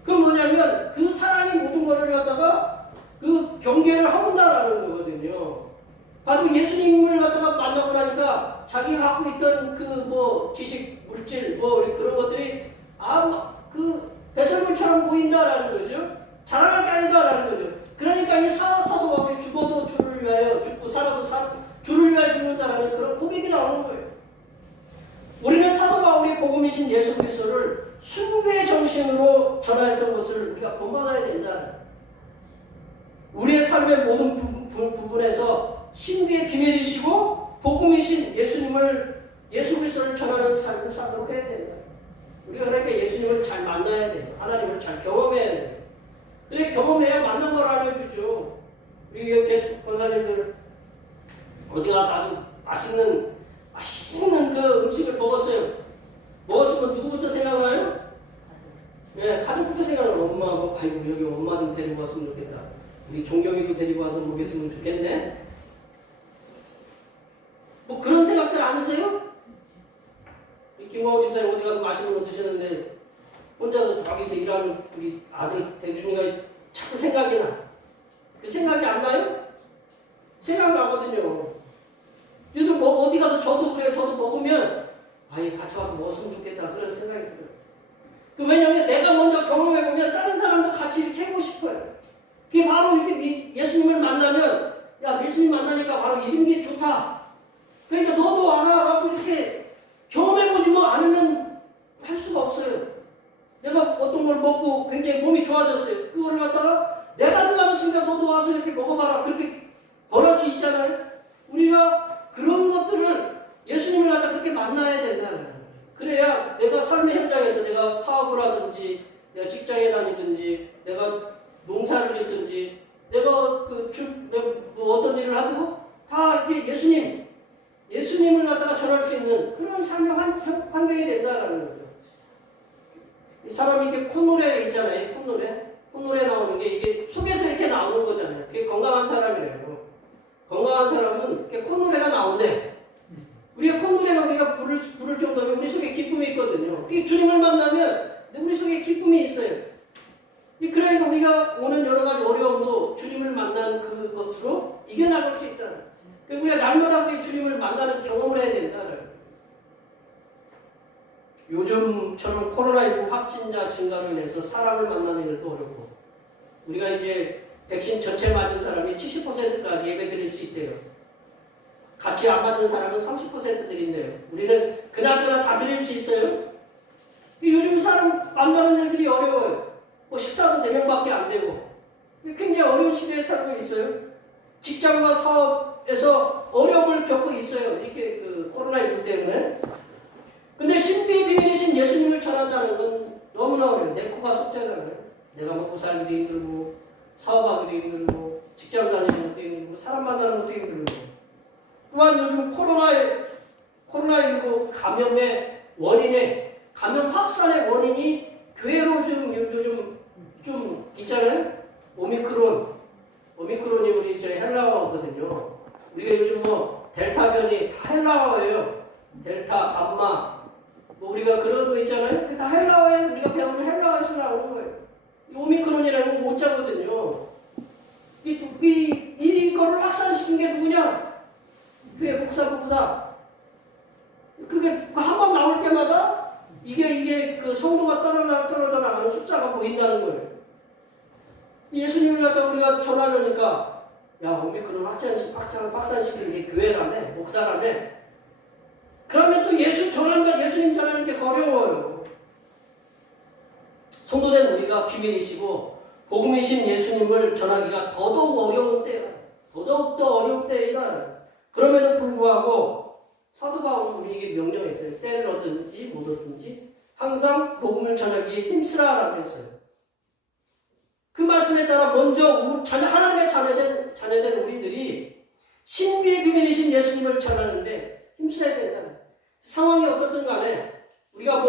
그건 뭐냐면 그 사랑이 모든 것을 갖다가 그 경계를 허문다라는 거거든요. 바로 예수님을 갖다가 만나고 나니까 자기가 갖고 있던 지식, 물질, 그런 것들이 배설물처럼 보인다라는 거죠. 자랑할 게 아니다라는 거죠. 그러니까 이 사도 바울이 죽어도 주를 위하여 죽고 살아도 주를 위하여 죽는다라는 그런 고백이 나오는 거예요. 우리는 사도 바울이 복음이신 예수 그리스도를 순교의 정신으로 전하였던 것을 우리가 본받아야 된다. 우리의 삶의 모든 부분에서 신비의 비밀이시고 복음이신 예수 그리스도를 전하는 삶을 살도록 해야 된다. 우리가 그러니까 예수님을 잘 만나야 돼요. 하나님을 잘 경험해야 돼요. 그래 경험해야 맞는 걸 알려주죠. 우리 계속 권사님들 어디 가서 아주 맛있는 그 음식을 먹었어요. 먹었으면 누구부터 생각나요? 네, 가족부터 생각나요. 엄마하고 아이고 여기 엄마 좀 데리고 왔으면 좋겠다. 우리 종경이도 데리고 와서 먹였으면 좋겠네. 그런 생각들 안 하세요? 김광호 집사님 어디 가서 맛있는 거 드셨는데 혼자서 저기서 일하는 우리 아들 대준이가 자꾸 생각이 나. 그 생각이 안 나요? 생각나거든요. 얘도 어디 가서 저도 그래요. 저도 먹으면 같이 와서 먹었으면 좋겠다. 그런 생각이 들어요. 왜냐하면 내가 먼저 경험해보면 다른 사람도 같이 이렇게 해보고 싶어요. 그게 바로 이렇게 예수님을 만나면, 야, 예수님 만나니까 바로 이런 게 좋다. 그러니까 너도 알아라고 이렇게 경험해보지 뭐 않으면 할 수가 없어요. 내가 어떤 걸 먹고 굉장히 몸이 좋아졌어요. 그걸 갖다가 내가 좋아졌으니까 너도 와서 이렇게 먹어봐라. 그렇게 권할 수 있잖아요. 우리가 그런 것들을 예수님을 갖다 그렇게 만나야 된다는 거예요. 그래야 내가 삶의 현장에서 내가 사업을 하든지, 내가 직장에 다니든지, 내가 농사를 짓든지, 내가 뭐 어떤 일을 하고 다 이렇게 예수님을 갖다가 전할 수 있는 그런 삶의 환경이 된다는 거죠. 이 사람이 이렇게 콧노래 있잖아요. 콧노래 나오는 게 이게 속에서 이렇게 나오는 거잖아요. 그게 건강한 사람이래요. 건강한 사람은 이렇게 콧노래가 나온대. 우리가 콧노래는 우리가 부를 정도면 우리 속에 기쁨이 있거든요. 주님을 만나면 우리 속에 기쁨이 있어요. 그러니까 우리가 오는 여러 가지 어려움도 주님을 만난 그것으로 이겨나갈 수 있다. 그러니까 우리가 날마다 우리 주님을 만나는 경험을 해야 된다. 요즘처럼 코로나19 확진자 증가로 인해서 사람을 만나는 일도 어렵고, 우리가 이제 백신 전체 맞은 사람이 70%까지 예배드릴 수 있대요. 같이 안 받은 사람은 30% 드린대요. 우리는 그나저나 다 드릴 수 있어요. 요즘 사람 만나는 일들이 어려워요. 뭐 식사도 4명밖에 안 되고 굉장히 어려운 시대에 살고 있어요. 직장과 사업에서 어려움을 겪고 있어요. 이렇게 코로나19 때문에. 근데 신비의 비밀이신 예수님을 전한다는 건 너무나 어려워요. 내 코가 석자잖아요. 내가 먹고 살기도 힘들고, 사업하기도 힘들고, 직장 다니는 것도 힘들고, 사람 만나는 것도 힘들고. 또한 요즘 코로나19 감염의 원인에, 감염 확산의 원인이 교회로 요즘 좀 있잖아요. 오미크론이 우리 헬라어거든요. 우리가 요즘 뭐 델타 변이 다 헬라어예요. 델타, 감마. 뭐 우리가 그런 거 있잖아요. 그게 다 헬라어예요. 우리가 배우는 헬라어에서 나오는 거예요. 오미크론이라는 건 모자거든요. 이거를 확산시킨 게 누구냐? 교회 목사부부다. 그게 한 번 나올 때마다 이게 그 성도가 떨어져 나가는 숫자가 보인다는 거예요. 예수님을 갖다 우리가 전하려니까, 야, 오미크론 확산시키는 게 교회라며, 목사라며. 그러면 또 예수님 전하는 게 어려워요. 성도된 우리가 비밀이시고 복음이신 예수님을 전하기가 더더욱 어려운 때다. 더더욱더 어려운 때이다. 그럼에도 불구하고 사도 바울은 우리에게 명령했어요. 때를 얻든지 못 얻든지 항상 복음을 전하기에 힘쓰라라고 했어요. 그 말씀에 따라 먼저 하나님의 자녀된 우리들이 신비의 비밀이신 예수님을 전하는데 힘써야 된다. 상황이 어떻든 간에 우리가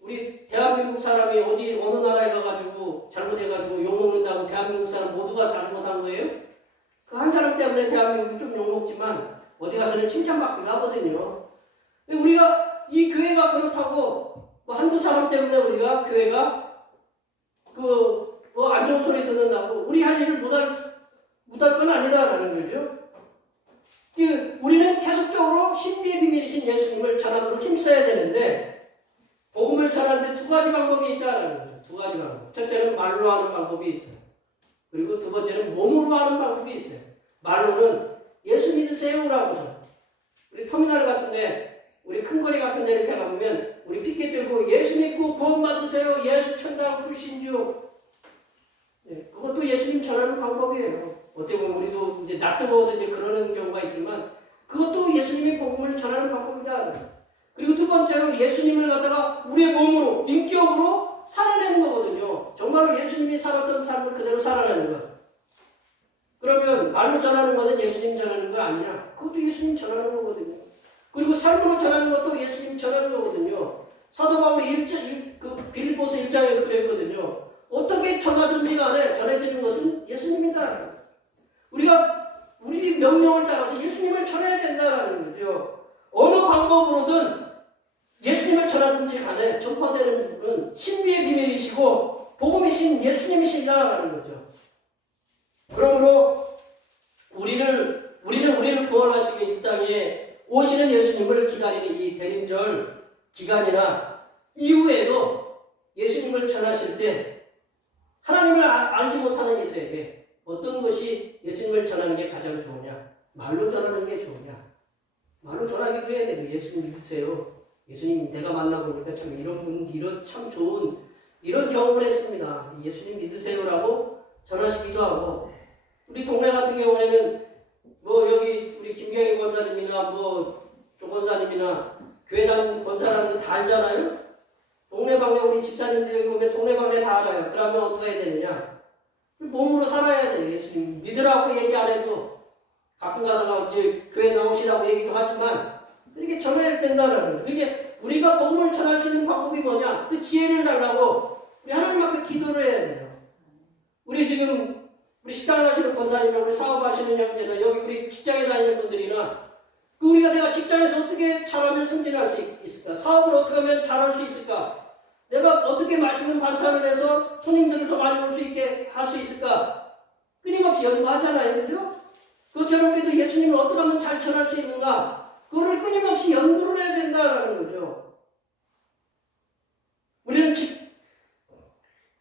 우리 대한민국 사람이 어느 나라에 가가지고 잘못해가지고 욕먹는다고 대한민국 사람 모두가 잘못한 거예요? 그 한 사람 때문에 대한민국이 좀 욕먹지만 어디 가서는 칭찬받기도 하거든요. 우리가 이 교회가 그렇다고 한두 사람 때문에 우리가 교회가 안 좋은 소리 듣는다고 우리 할 일을 못할 건 아니다라는 거죠. 우리는 계속적으로 신비의 비밀이신 예수님을 전하도록 힘써야 되는데, 복음을 전하는데 2가지 방법이 있다는 거죠. 2가지 방법. 첫째는 말로 하는 방법이 있어요. 그리고 두 번째는 몸으로 하는 방법이 있어요. 말로는 예수 믿으세요라고 하죠. 우리 터미널 같은데, 우리 큰 거리 같은데 이렇게 가보면 우리 피켓 들고 예수 믿고 구원받으세요. 예수 천당 불신주. 네, 그것도 예수님 전하는 방법이에요. 어떻게 보면 우리도 이제 낯뜨거워서 이제 그러는 경우가 있지만 그것도 예수님이 복음을 전하는 방법이다. 그리고 두 번째로 예수님을 갖다가 우리의 몸으로, 인격으로 살아내는 거거든요. 정말로 예수님이 살았던 삶을 그대로 살아내는 거. 그러면 말로 전하는 것은 예수님 전하는 거 아니냐? 그것도 예수님 전하는 거거든요. 그리고 삶으로 전하는 것도 예수님 전하는 거거든요. 사도 바울이 빌립보서 1장에서 그랬거든요. 어떻게 전하든지 간에 전해지는 것은 예수님이다. 우리 명령을 따라서 예수님을 전해야 된다는 거죠. 어느 방법으로든 예수님을 전하든지 간에 전파되는 분은 신비의 비밀이시고 복음이신 예수님이시다라는 거죠. 그러므로 우리는 우리를 구원하시기 이 땅에 오시는 예수님을 기다리는 이 대림절 기간이나 이후에도 예수님을 전하실 때 하나님을 알지 못하는 이들에게 어떤 것이 예수님을 전하는 게 가장 좋으냐? 말로 전하는 게 좋으냐? 말로 전하기도 해야 되고 예수님 믿으세요. 예수님 내가 만나보니까 참 이런 분, 이런 참 좋은 이런 경험을 했습니다. 예수님 믿으세요라고 전하시기도 하고 우리 동네 같은 경우에는 뭐 여기 우리 김경희 권사님이나 뭐 조 권사님이나 교회당 권사라는 거 다 알잖아요. 동네방네 우리 집사님들 여기 오면 동네방네 다 알아요. 그러면 어떻게 해야 되느냐? 몸으로 살아야 돼요. 예수님 믿으라고 얘기 안 해도 가끔 가다가 이제 교회 나오시라고 얘기도 하지만 이렇게 전해야 된다라는 거예요. 그게 우리가 복음을 전할 수 있는 방법이 뭐냐? 그 지혜를 달라고 우리 하나님 앞에 기도를 해야 돼요. 우리 지금 우리 식당을 하시는 권사님이나 우리 사업하시는 형제나 여기 우리 직장에 다니는 분들이나 그 우리가 내가 직장에서 어떻게 잘하면 승진할 수 있을까? 사업을 어떻게 하면 잘할 수 있을까? 내가 어떻게 맛있는 반찬을 해서 손님들을 더 많이 올 수 있게 할 수 있을까? 끊임없이 연구하잖아요. 그죠? 그것처럼 우리도 예수님을 어떻게 하면 잘 전할 수 있는가? 그거를 끊임없이 연구를 해야 된다는 거죠. 우리는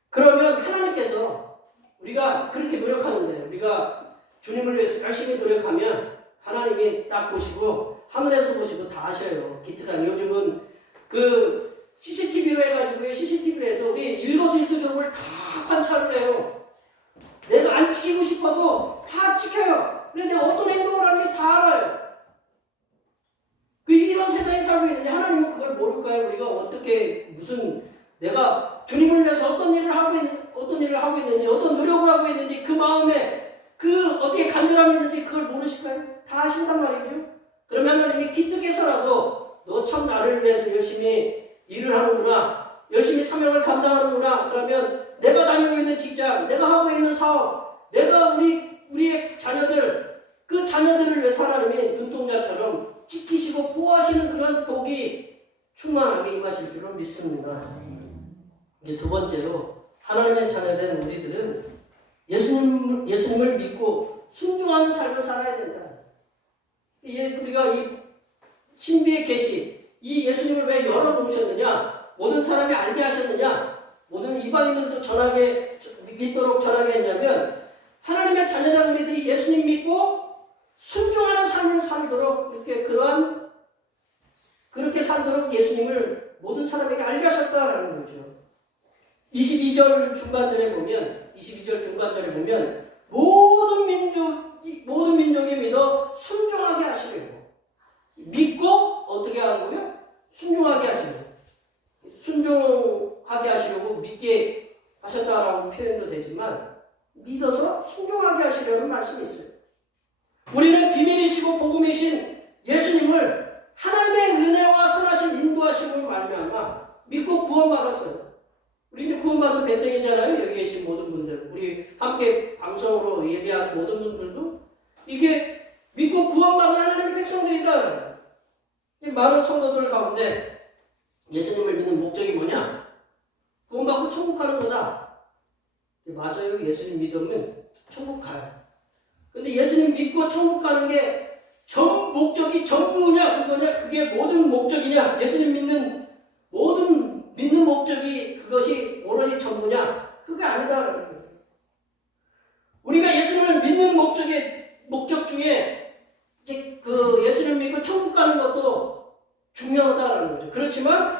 그러면 하나님께서 우리가 그렇게 노력하는데 우리가 주님을 위해서 열심히 노력하면 하나님이 딱 보시고 하늘에서 보시고 다 아셔요. 기특한 요즘은 그 CCTV로 해가지고 CCTV로 해서 우리 일거수일투족을 다 관찰을 해요. 내가 안 찍히고 싶어도 다 찍혀요. 그런데 내가 어떤 행동을 하는지 다 알아요. 이런 세상에 살고 있는데 하나님은 그걸 모를까요? 우리가 어떻게 무슨 내가 주님을 위해서 어떤 일을 하고 있는지 어떤 노력을 하고 있는지 그 마음에 그 어떻게 간절함이 있는지 그걸 모르실까요? 다 아신단 말이죠. 그러면 하나님이 기특해서라도 너 참 나를 위해서 열심히 일을 하는구나. 열심히 사명을 감당하는구나. 그러면 내가 다니고 있는 직장, 내가 하고 있는 사업, 내가 우리의 자녀들, 그 자녀들을 위해서 하나님이 눈동자처럼 지키시고 보호하시는 그런 복이 충만하게 임하실 줄은 믿습니다. 이제 두 번째로 하나님의 자녀된 우리들은 예수님을 믿고 순종하는 삶을 살아야 된다. 우리가 이 신비의 계시, 이 예수님을 왜 열어놓으셨느냐? 모든 사람이 알게 하셨느냐? 모든 이방인들도 믿도록 전하게 했냐면 하나님의 자녀된 우리들이 예수님 믿고 순종하는 삶을 살도록 그렇게 살도록 예수님을 모든 사람에게 알게 하셨다라는 거죠. 22절 중반절에 보면 모든 민족이 믿어 순종하게 하시려고 믿고 어떻게 하고요? 순종하게 하시려고 순종하게 하시려고 믿게 하셨다라고 표현도 되지만 믿어서 순종하게 하시려는 말씀이 있어요. 우리는 비밀이시고 복음이신 예수님을 하나님의 은혜와 선하신 인도하심을 말미암아 믿고 구원받았어요. 우리 이제 구원받은 백성이잖아요. 여기 계신 모든 분들, 우리 함께 방송으로 예배하는 모든 분들도 이게 믿고 구원받은 하나님의 백성들이다. 많은 성도들 가운데 예수님을 믿는 목적이 뭐냐? 구원받고 천국 가는 거다. 맞아요. 예수님 믿으면 천국 가요. 근데 예수님 믿고 천국 가는 게 목적이 전부냐 그거냐? 그게 모든 목적이냐? 예수님 믿는 모든 믿는 목적이 그것이 오로지 전부냐? 그게 아니다라는 거예요. 우리가 예수님을 믿는 목적 중에 이제 그 예수님을 믿고 천국 가는 것도 중요하다라는 거죠. 그렇지만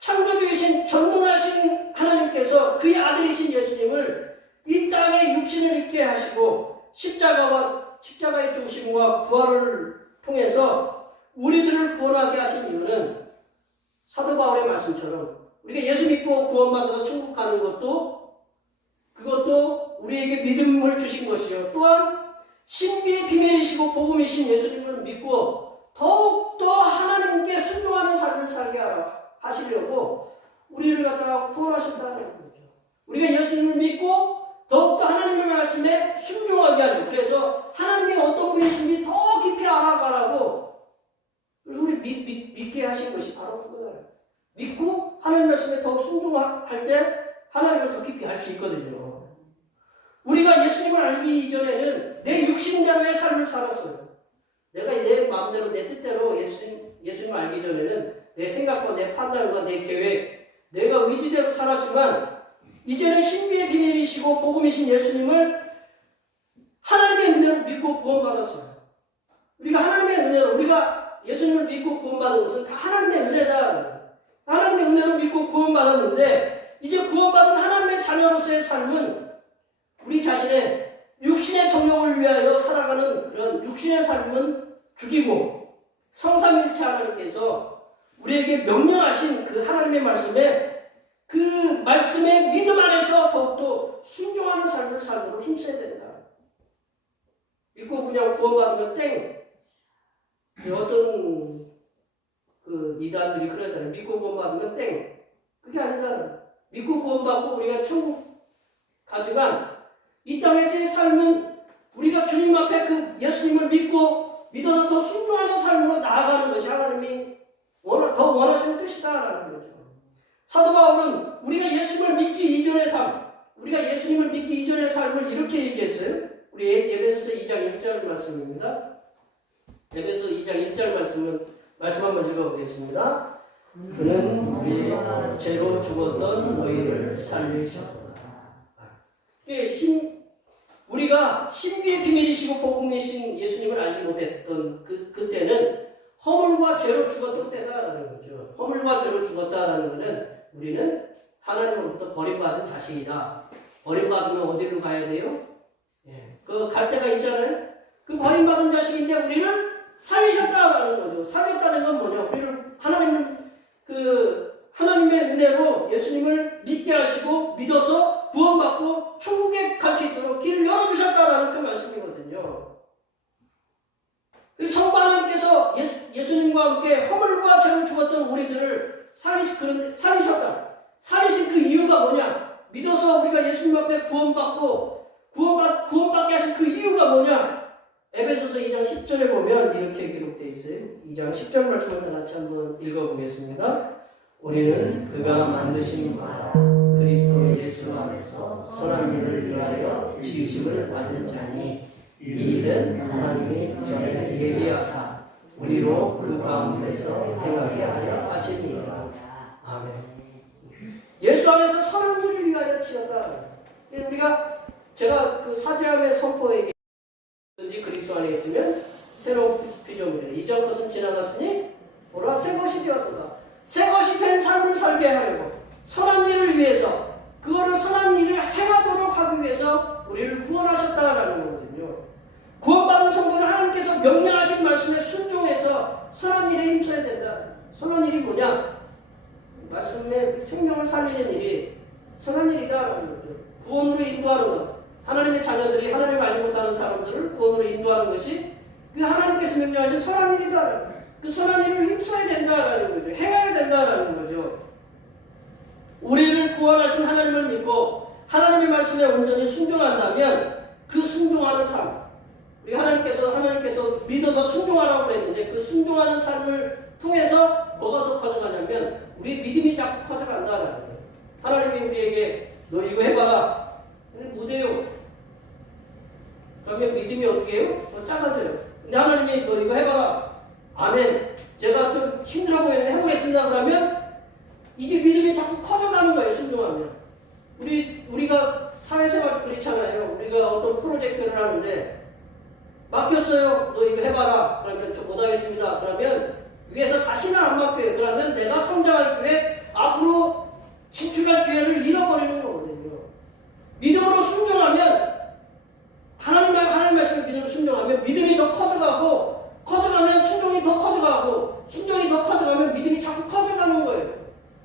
창조주이신 전능하신 하나님께서 그의 아들이신 예수님을 이 땅에 육신을 입게 하시고 십자가의 중심과 부활을 통해서 우리들을 구원하게 하신 이유는 사도 바울의 말씀처럼 우리가 예수 믿고 구원받아서 천국 가는 그것도 우리에게 믿음을 주신 것이요. 또한 신비의 비밀이시고 복음이신 예수님을 믿고 더욱더 하나님께 순종하는 삶을 살게 하시려고 우리를 갖다가 구원하셨다는 거죠. 우리가 예수님을 믿고 더욱더 하나님의 말씀에 순종하게 하는, 그래서 하나님이 어떤 분이신지 더 깊이 알아가라고 우리 믿게 하신 것이 바로 그거예요. 믿고 하나님 말씀에 더 순종할 때 하나님을 더 깊이 알 수 있거든요. 우리가 예수님을 알기 이전에는 내 육신대로의 삶을 살았어요. 내가 내 마음대로 내 뜻대로 예수님을 알기 전에는 내 생각과 내 판단과 내 계획, 내가 의지대로 살았지만 이제는 신비의 비밀이시고 복음이신 예수님을 하나님의 은혜로 믿고 구원받았어요. 우리가 하나님의 은혜로, 우리가 예수님을 믿고 구원받은 것은 다 하나님의 은혜다. 하나님의 은혜로 믿고 구원받았는데 이제 구원받은 하나님의 자녀로서의 삶은 우리 자신의 육신의 정욕을 위하여 살아가는 그런 육신의 삶은 죽이고 성삼일체 하나님께서 우리에게 명령하신 그 하나님의 말씀에 그 말씀의 믿음 안에서 더욱더 순종하는 삶을 살도록 힘써야 된다. 믿고 그냥 구원받으면 땡. 어떤 그 이단들이 그러잖아요. 믿고 구원받으면 땡. 그게 아니다. 믿고 구원받고 우리가 천국 가지만 이 땅에서의 삶은 우리가 주님 앞에 그 예수님을 믿고 믿어서 더 순종하는 삶으로 나아가는 것이 하나님이 더 원하시는 뜻이다라는 거죠. 사도 바울은 우리가 예수님을 믿기 이전의 삶, 우리가 예수님을 믿기 이전의 삶을 이렇게 얘기했어요. 우리 에베소서 2장 1절 말씀입니다. 에베소 2장 1절 말씀 한번 읽어보겠습니다. 그는 우리 죄로 죽었던 너희를 살리셨다. 우리가 신비의 비밀이시고 복음이신 예수님을 알지 못했던 그때는 허물과 죄로 죽었던 때다라는 거죠. 허물과 죄로 죽었다라는 것은 우리는 하나님으로부터 버림받은 자식이다. 버림받으면 어디로 가야 돼요? 그 갈 데가 있잖아요. 그 버림받은 자식인데 우리를 살리셨다라는 거죠. 살렸다는 건 뭐냐? 우리를 하나님의 은혜로 예수님을 믿게 하시고 믿어서 구원받고 천국에 갈 수 있도록 길을 열어주셨다라는 그 말씀이거든요. 그래서 성부 하나님께서 예수님과 함께 허물과 죄로 죽었던 우리들을 살리셨다. 살리신 그 이유가 뭐냐? 믿어서 우리가 예수님 앞에 구원받게 하신 그 이유가 뭐냐? 에베소서 2장 10절에 보면 이렇게 기록되어 있어요. 2장 10절 말씀을 다 같이 한번 읽어보겠습니다. 우리는 그가 만드신 바 그리스도 예수 안에서 선한 일을 위하여 지으심을 받은 자니 이 일은 하나님이 전에 예비하사 우리로 그 가운데서 행하게 하려 하시니라. 아멘. 예수 안에서 선한 일을 위하여 지었다. 제가 그 사죄함의 선포에게 그리스도 안에 있으면 새로운 피조물이라. 이전 것은 지나갔으니 보라 새 것이 되었도다. 새 것이 된 삶을 살게 하려고 선한 일을 위해서 그거를 선한 일을 행하도록 하기 위해서 우리를 구원하셨다라는 거거든요. 구원받은 성도는 하나님께서 명령하신 말씀에 순종해서 선한 일에 힘써야 된다. 선한 일이 뭐냐? 말씀에 생명을 살리는 일이 선한 일이다라는 거죠. 구원으로 인도하는 것. 하나님의 자녀들이 하나님을 알지 못하는 사람들을 구원으로 인도하는 것이 그 하나님께서 명령하신 선한 일이다. 그 선한 일을 힘써야 된다라는 거죠. 행해야 된다라는 거죠. 우리를 구원하신 하나님을 믿고 하나님의 말씀에 온전히 순종한다면 그 순종하는 삶, 우리 하나님께서 믿어서 순종하라고 그랬는데 그 순종하는 삶을 통해서 뭐가 더 커져가냐면 우리의 믿음이 자꾸 커져간다라는 거예요. 하나님이 우리에게 너 이거 해봐라. 못해요. 그러면 믿음이 어떻게 해요? 작아져요. 근데 하나님이 너 이거 해봐라. 아멘. 제가 좀 힘들어 보이는데 해보겠습니다. 그러면 이게 믿음이 자꾸 커져가는 거예요. 순종하면. 우리가 사회생활 그렇잖아요. 우리가 어떤 프로젝트를 하는데 맡겼어요. 너 이거 해봐라. 그러면 저 못하겠습니다. 그러면 위에서 다시는 안 맡겨요. 그러면 내가 성장할 기회, 앞으로 진출할 기회를 잃어버리는 거거든요. 믿음으로 순종하면 하나님 말씀을 믿음으로 순종하면 믿음이 더 커져가면 순종이 더 커져가고 순종이 더 커져가면 믿음이 자꾸 커져가는 거예요.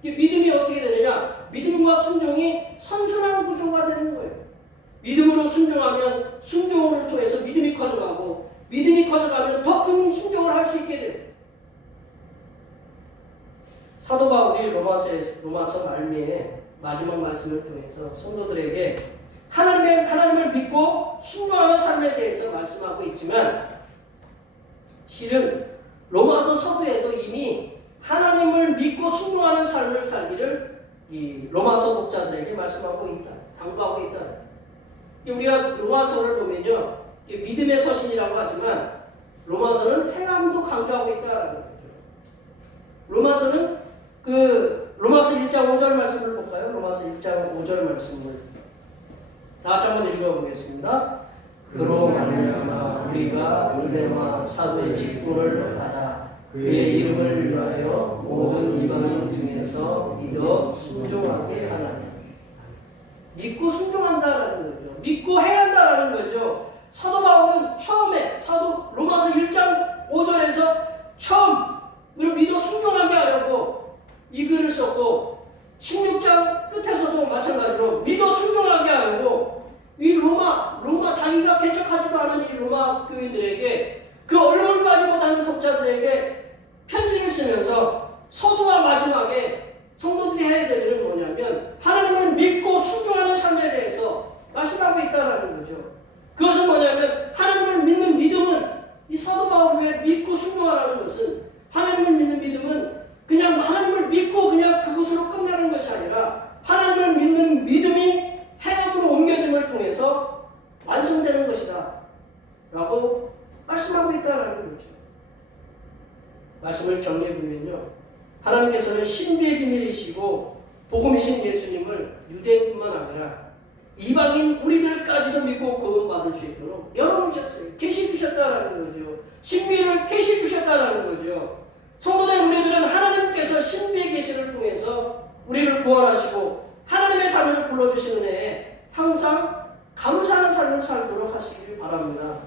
믿음이 어떻게 되느냐? 믿음과 순종이 선순환 구조가 되는 거예요. 믿음으로 순종하면 순종을 통해서 믿음이 커져가고 믿음이 커져가면 더 큰 순종을 할 수 있게 돼요. 사도 바울이 로마서 말미에 마지막 말씀을 통해서 성도들에게 하나님을 믿고 순종하는 삶에 대해서 말씀하고 있지만 실은 로마서 서두에도 이미 하나님을 믿고 순종하는 삶을 살기를 이 로마서 독자들에게 말씀하고 있다. 당부하고 있다. 우리가 로마서를 보면요. 믿음의 서신이라고 하지만 로마서는 행함도 강조하고 있다는 거죠. 로마서는 그 로마서 1장 5절 말씀을 볼까요? 로마서 1장 5절 말씀을 다 같이 한번 읽어보겠습니다. 그로 말미암아 우리가 은혜와 사도의 직분을 받아 그의 이름을 위하여 모든 이방인 중에서 믿어 순종하게 하나니. 믿고 순종한다라는 거죠. 믿고 행한다라는 거죠. 사도 바울은 처음에 로마서 1장 5절에서 처음으로 믿어 순종하게 하려고 이 글을 썼고 16장 끝에서도 마찬가지로 믿어 순종하게 하려고 이 로마 자기가 개척하지도 않은 이 로마 교인들에게 그 언론을 가지 못하는 독자들에게 편지를 쓰면서 서두와 마지막에 성도들이 해야 될 일은 뭐냐면 하나님을 믿고 순종하는 삶에 대해서 말씀하고 있다는 거죠. 그것은 뭐냐면 하나님을 믿는 믿음은 이 사도 바울이 왜 믿고 순종하라는 것은 하나님을 믿는 믿음은 그냥 하나님을 믿고 그냥 그것으로 끝나는 것이 아니라 하나님을 믿는 믿음이 행함으로 옮겨짐을 통해서 완성되는 것이다 라고 말씀하고 있다는 거죠. 말씀을 정리해보면요, 하나님께서는 신비의 비밀이시고 복음이신 예수님을 유대인뿐만 아니라 이방인 우리들까지도 믿고 구원받을 수 있도록 열어주셨어요. 계시 주셨다라는 거죠. 신비를 계시 주셨다라는 거죠. 성도된 우리들은 하나님께서 신비의 계시를 통해서 우리를 구원하시고 하나님의 자녀를 불러주신 은혜에 항상 감사하는 삶을 살도록 하시길 바랍니다.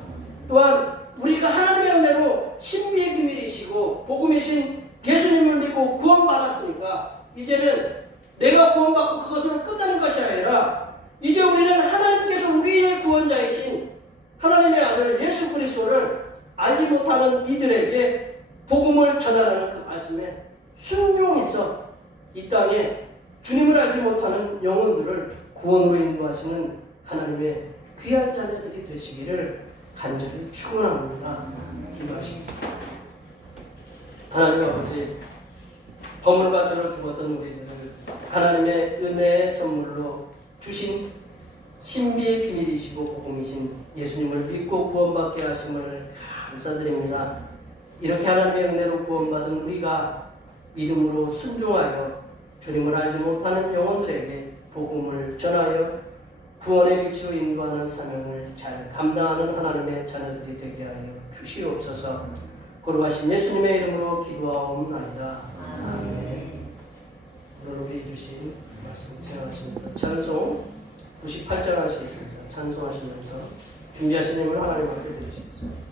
또한 우리가 하나님의 은혜로 신비의 비밀이시고 복음이신 예수님을 믿고 구원받았으니까 이제는 내가 구원받고 그것으로 끝나는 것이 아니라 이제 우리는 하나님께서 우리의 구원자이신 하나님의 아들 예수 그리스도를 알지 못하는 이들에게 복음을 전하라는 그 말씀에 순종해서 이 땅에 주님을 알지 못하는 영혼들을 구원으로 인도하시는 하나님의 귀한 자녀들이 되시기를 간절히 축원합니다. 기도하시겠습니다. 하나님 아버지, 범물과처럼 죽었던 우리들을 하나님의 은혜의 선물로 주신 신비의 비밀이시고 복음이신 예수님을 믿고 구원받게 하심을 감사드립니다. 이렇게 하나님의 은혜로 구원받은 우리가 믿음으로 순종하여 주님을 알지 못하는 영혼들에게 복음을 전하여 구원의 빛으로 인도하는 사명을 잘 감당하는 하나님의 자녀들이 되게 하여 주시옵소서. 거룩하신 예수님의 이름으로 기도하옵나이다. 아멘. 오늘 우리 주신 말씀 생각하시면서 찬송 98절 하시겠습니다. 찬송하시면서 준비하신 힘을 하나님 앞에 드리시겠습니다.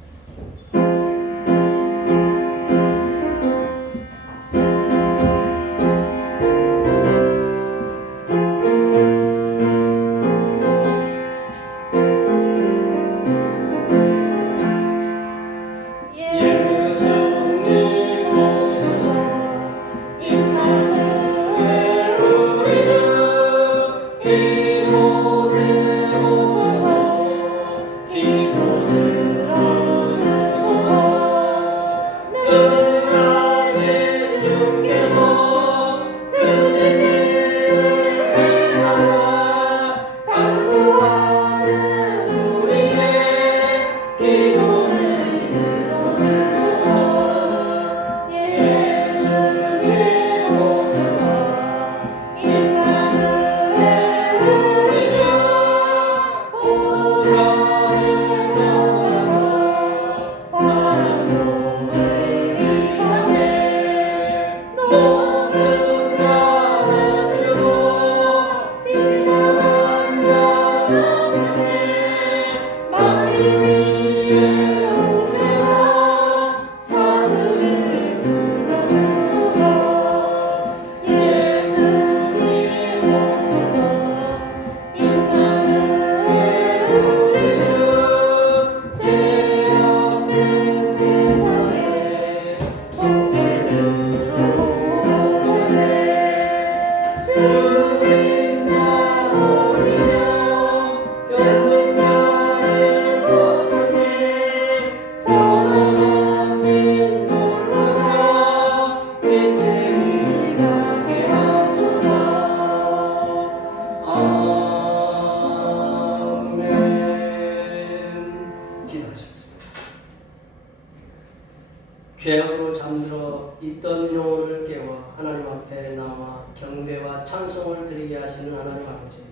죄악으로 잠들어 있던 영혼을 깨워 하나님 앞에 나와 경배와 찬송을 드리게 하시는 하나님 아버지,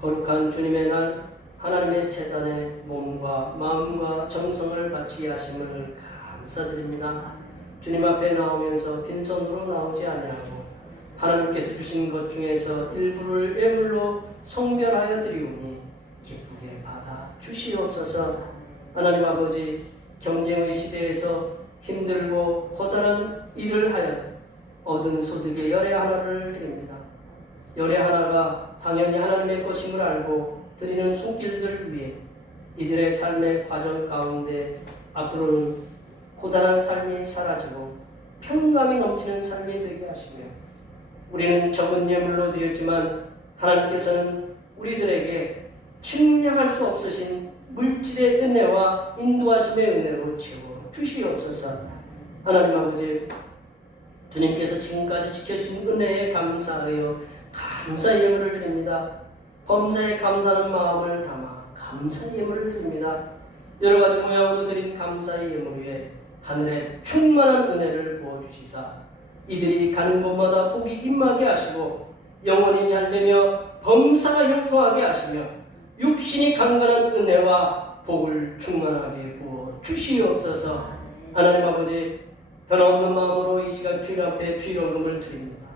거룩한 주님의 날 하나님의 제단에 몸과 마음과 정성을 바치게 하심을 감사드립니다. 주님 앞에 나오면서 빈손으로 나오지 아니하고 하나님께서 주신 것 중에서 일부를 예물로 성별하여 드리오니 기쁘게 받아 주시옵소서. 하나님 아버지, 경쟁의 시대에서 힘들고 고단한 일을 하여 얻은 소득의 열의 하나를 드립니다. 열의 하나가 당연히 하나님의 것임을 알고 드리는 손길들 위해 이들의 삶의 과정 가운데 앞으로는 고단한 삶이 사라지고 평강이 넘치는 삶이 되게 하시며, 우리는 적은 예물로 드렸지만 하나님께서는 우리들에게 측량할 수 없으신 물질의 은혜와 인도하심의 은혜로 채워 주시옵소서. 하나님 아버지, 주님께서 지금까지 지켜주신 은혜에 감사하여 감사 예물을 드립니다. 범사에 감사하는 마음을 담아 감사 예물을 드립니다. 여러 가지 모양으로 드린 감사의 예물 위에 하늘에 충만한 은혜를 부어주시사 이들이 가는 곳마다 복이 임하게 하시고 영혼이 잘되며 범사가 형통하게 하시며 육신이 강건한 은혜와 복을 충만하게 부어 주시옵소서. 하나님 아버지, 변함없는 마음으로 이 시간 주님 앞에 주일원금을 드립니다.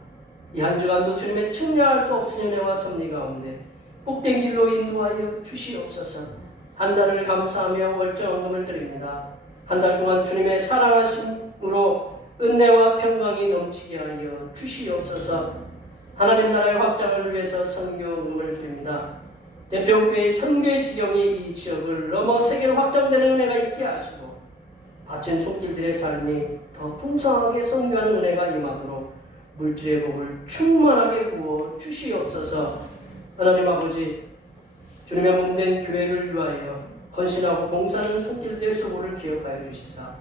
이 한 주간도 주님의 측량할 수 없은 은혜와 섭리 가운데 복된 길로 인도하여 주시옵소서. 한 달을 감사하며 월정원금을 드립니다. 한 달 동안 주님의 사랑하심으로 은혜와 평강이 넘치게 하여 주시옵소서. 하나님 나라의 확장을 위해서 선교금을 드립니다. 대표교회의 선교의 지경이 이 지역을 넘어 세계로 확장되는 은혜가 있게 하시고 바친 손길들의 삶이 더 풍성하게 선교하는 은혜가 임하도록 물질의 복을 충만하게 부어 주시옵소서. 하나님 아버지, 주님의 몸된 교회를 위하여 헌신하고 봉사하는 손길들의 수고를 기억하여 주시사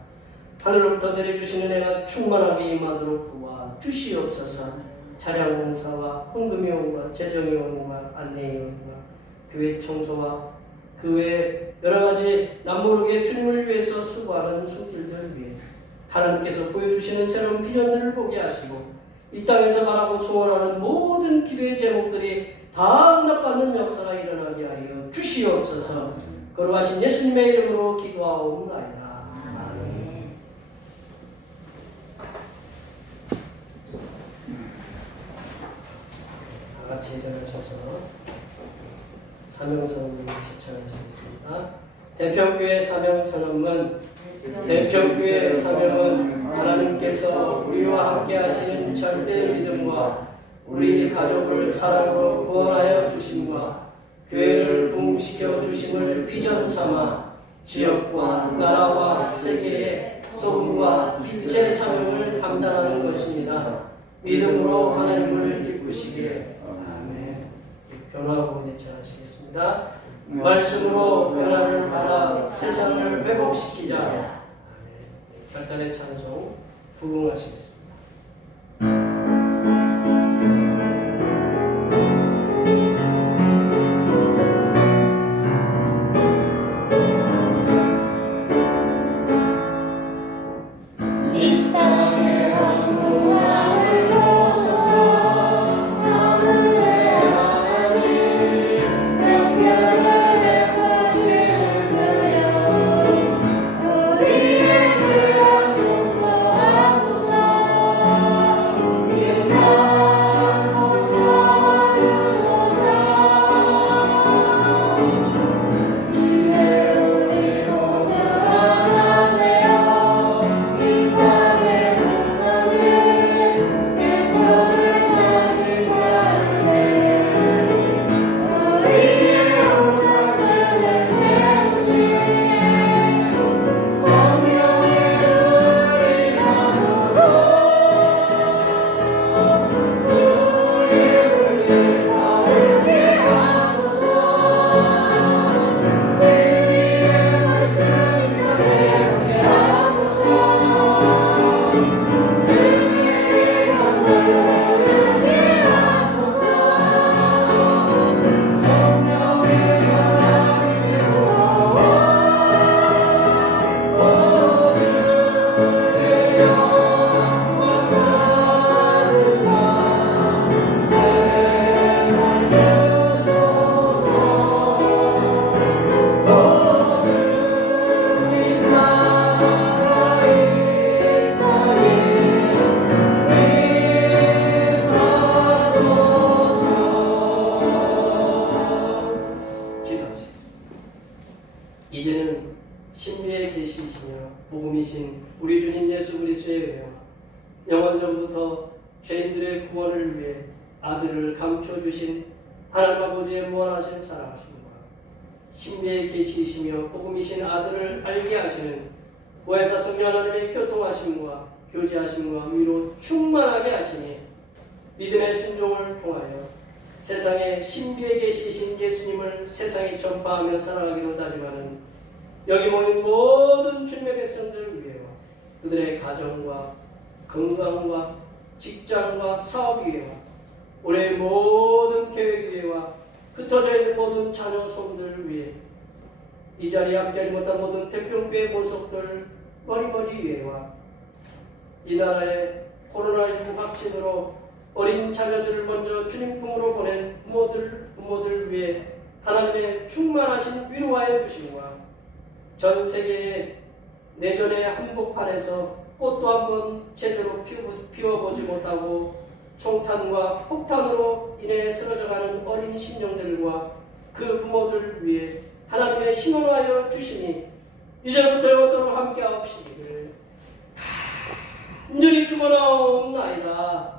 하늘로부터 내려주신 은혜가 충만하게 임하도록 도와 주시옵소서. 차량 봉사와 헌금요원과 재정요원과 안내요원과 교회 청소와 그 외 여러 가지 남모르게 주님을 위해서 수고하는 손길들을 위해 하나님께서 보여주시는 새로운 비전들을 보게 하시고 이 땅에서 바라고 소원하는 모든 기도의 제목들이 다 응답받는 역사가 일어나게 하여 주시옵소서. 거룩하신 예수님의 이름으로 기도하옵나이다. 아멘. 다 같이 일어나셔서 사명선언을 제청하시겠습니다. 대평교회 사명선언문. 대평교회 사명은 하나님께서 우리와 함께 하시는 절대 믿음과 우리 가족을 사랑으로 구원하여 주심과 교회를 부흥시켜 주심을 비전 삼아 지역과 나라와 세계의 소금과 빛의 사명을 감당하는 것입니다. 믿음으로 하나님을 기쁘시게. 아멘. 변화하고 대처하시겠습니다. 말씀으로 변화를 받아 세상을 회복시키자. 아멘. 결단의 찬송 부흥하시겠습니다. 우리의 죄악 용서하소서. 하시며 복음이신 우리 주님 예수 그리스도의 은혜와 영원전부터 죄인들의 구원을 위해 아들을 감춰주신 하나님 아버지의 무한하신 사랑하심과 신비의 계시이시며 복음이신 아들을 알게 하시는 보혜사 성령 하나님의 교통하심과 교제하심과 위로 충만하게 하시니 믿음의 순종을 통하여 세상에 신비의 계시이신 예수님을 세상에 전파하며 살아가기로 다짐하는 여기 모인 모든 주님의 백성들 위해와 그들의 가정과 건강과 직장과 사업 위에와 올해의 모든 계획 위에와 흩어져 있는 모든 자녀 손들 위에 이 자리에 함께하지 못한 모든 태평교회 보석들 머리머리 위에와 이 나라의 코로나19 확진으로 어린 자녀들을 먼저 주님 품으로 보낸 부모들 위해 하나님의 충만하신 위로하여 주심과 전 세계의 내전의 한복판에서 꽃도 한번 제대로 피워보지 못하고 총탄과 폭탄으로 인해 쓰러져가는 어린 심령들과 그 부모들 위해 하나님의 신원하여 주시니 이제부터 영원토록 함께하옵시기를 간절히 축원하옵나이다.